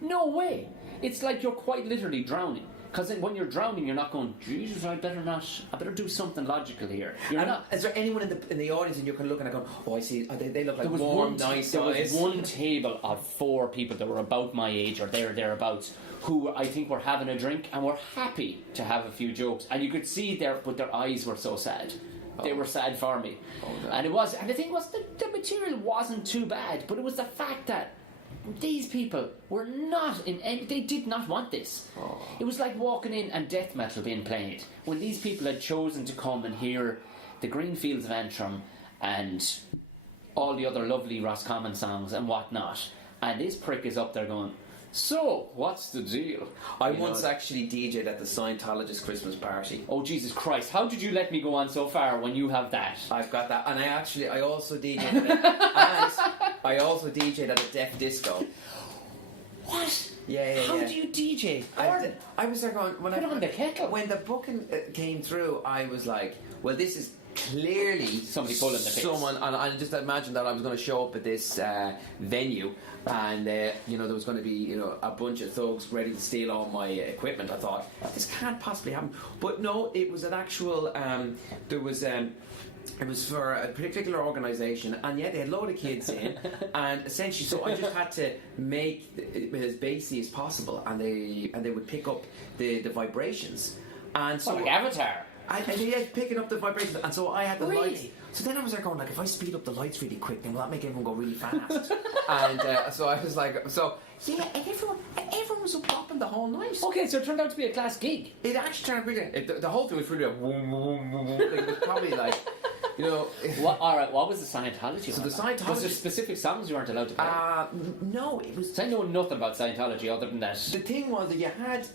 no way. It's like you're quite literally drowning. Because when you're drowning, you're not going, Jesus, I better do something logical here. You're not. Is there anyone in the audience and you can look and go, oh, I see, they look like nice There guys? was one table of 4 people that were about my age or thereabouts who I think were having a drink and were happy to have a few jokes. And you could see but their eyes were so sad. They were sad for me. Oh, no. And the thing was, the material wasn't too bad, but it was the fact that these people were not they did not want this. It was like walking in and death metal being played when these people had chosen to come and hear the Green Fields of Antrim and all the other lovely Roscommon songs and whatnot, and this prick is up there going, so what's the deal? I once actually DJ'd at the Scientologist Christmas party. Oh Jesus Christ, how did you let me go on so far when you have that? I've got that, and I also DJ'd at a deaf disco. What? Yeah. How do you DJ? Gordon? I was there going, Put on the kettle. When the booking came through, I was like, well, this is clearly somebody pulling the pics. Someone, and I just imagined that I was going to show up at this venue, and there was going to be a bunch of thugs ready to steal all my equipment. I thought, this can't possibly happen, but no, it was an actual. It was for a particular organisation, and they had a load of kids in, and essentially, so I just had to make it as bassy as possible, and they would pick up the vibrations, and so like Avatar. And he had picking up the vibrations, and so I had the Really? lights. So then I was there going, like, if I speed up the lights really quick, then will that make everyone go really fast? And so I was like, and everyone was up popping the whole night. Okay, so it turned out to be a class gig. It actually turned out really. The whole thing was really like, boom, boom, boom, boom. It was probably like, What was the Scientology? So the Scientology. Was there specific songs you weren't allowed to play? No, it was. So I know nothing about Scientology other than that. The thing was that you had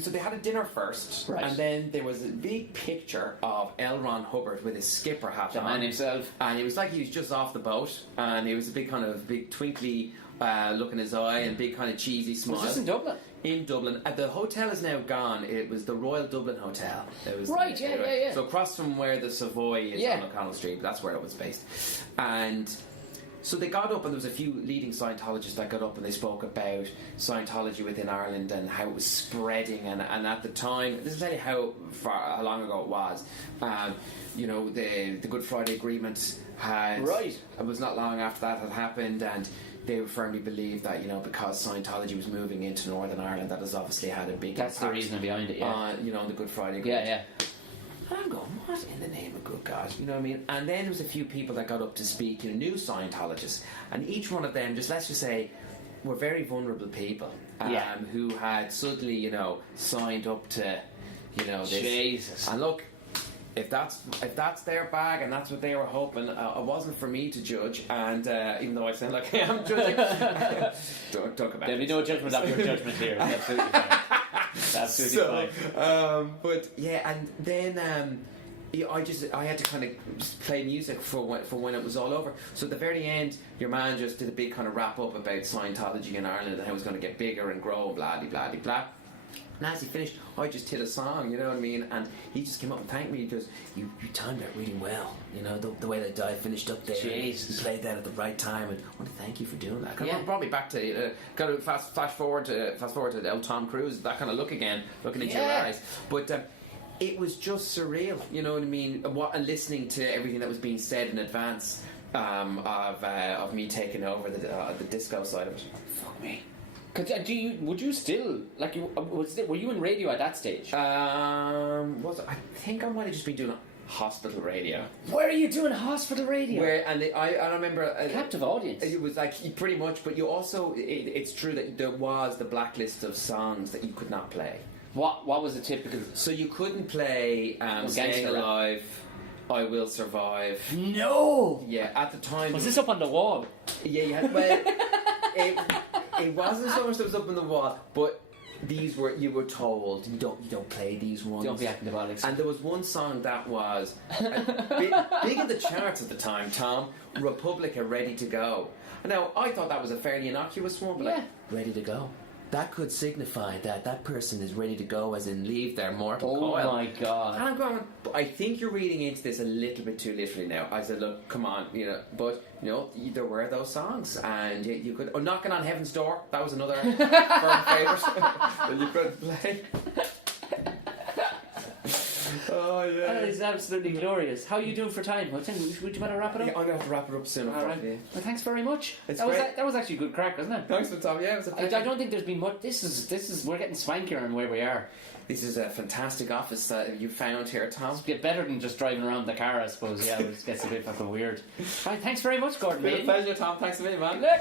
so they had a dinner first, right, and then there was a big picture of L. Ron Hubbard with his skipper hat on, the man himself, and it was like he was just off the boat, and it was a big twinkly look in his eye and big kind of cheesy smile. Was this in Dublin? In Dublin. The hotel is now gone. It was the Royal Dublin Hotel. It was right, yeah. So across from where the Savoy is on O'Connell Street, that's where it was based. And so they got up, and there was a few leading Scientologists that got up and they spoke about Scientology within Ireland and how it was spreading, and at the time, this is tell you how long ago it was. The Good Friday Agreement had. Right. It was not long after that had happened, and they firmly believed that because Scientology was moving into Northern Ireland, that has obviously had a big That's impact. the reason behind it, yeah. The Good Friday Agreement. Yeah. And I'm going, what in the name of good God? You know what I mean? And then there was a few people that got up to speak, new Scientologists, and each one of them, let's just say, were very vulnerable people who had suddenly, signed up to, this. Jesus. And look, if that's their bag and that's what they were hoping, it wasn't for me to judge. And even though I sound like I am judging, don't talk about it. There'll be no judgment of your judgment here. It's absolutely fine. It's absolutely fine. But yeah, and then I had to kind of play music for when it was all over. So at the very end, your man just did a big kind of wrap up about Scientology in Ireland and how it was going to get bigger and grow, blah blah blah blah. And as he finished, I just hit a song, you know what I mean? And he just came up and thanked me. He goes, you timed that really well. The way that I finished up there. Jesus. You played that at the right time, and I want to thank you for doing that. Yeah. Brought me back to got to fast forward to old Tom Cruise, that kind of look again, looking into your eyes. But it was just surreal, you know what I mean? And listening to everything that was being said in advance of me taking over the disco side of it. Fuck me. Would you still were you in radio at that stage? I think I might have just been doing hospital radio. Where are you doing hospital radio? I remember captive audience. It was like pretty much, but you also it's true that there was the blacklist of songs that you could not play. What was a typical? So you couldn't play Staying gangster rap. Alive, I Will Survive. No. Yeah, at the time. Was this up on the wall? Yeah, you had. Well, it wasn't so much that was up on the wall, but these were, you were told you don't play these ones. Don't be acting about it. And there was one song that was big in the charts at the time, Tom. Republica, Ready to Go. Now I thought that was a fairly innocuous one, but like, ready to go. That could signify that person is ready to go, as in leave their mortal coil. Oh my god! And I'm going, I think you're reading into this a little bit too literally now. I said, look, come on, but there were those songs, and you could. Oh, Knocking on Heaven's Door. That was another firm favourite that you could play. Oh yeah, that is absolutely glorious. How are you doing for time? Would you better wrap it up? Yeah, I'm gonna have to wrap it up soon. All right. Well, thanks very much. It's that great. was actually a good crack, wasn't it? Thanks for the time. Yeah, it was a I don't think there's been much. This is we're getting swankier on where we are. This is a fantastic office that you found here, Tom. It's a bit better than just driving around the car, I suppose. Yeah, it gets a bit fucking weird. Right, thanks very much, Gordon. It's been a pleasure, Tom. Thanks a million, man. Look.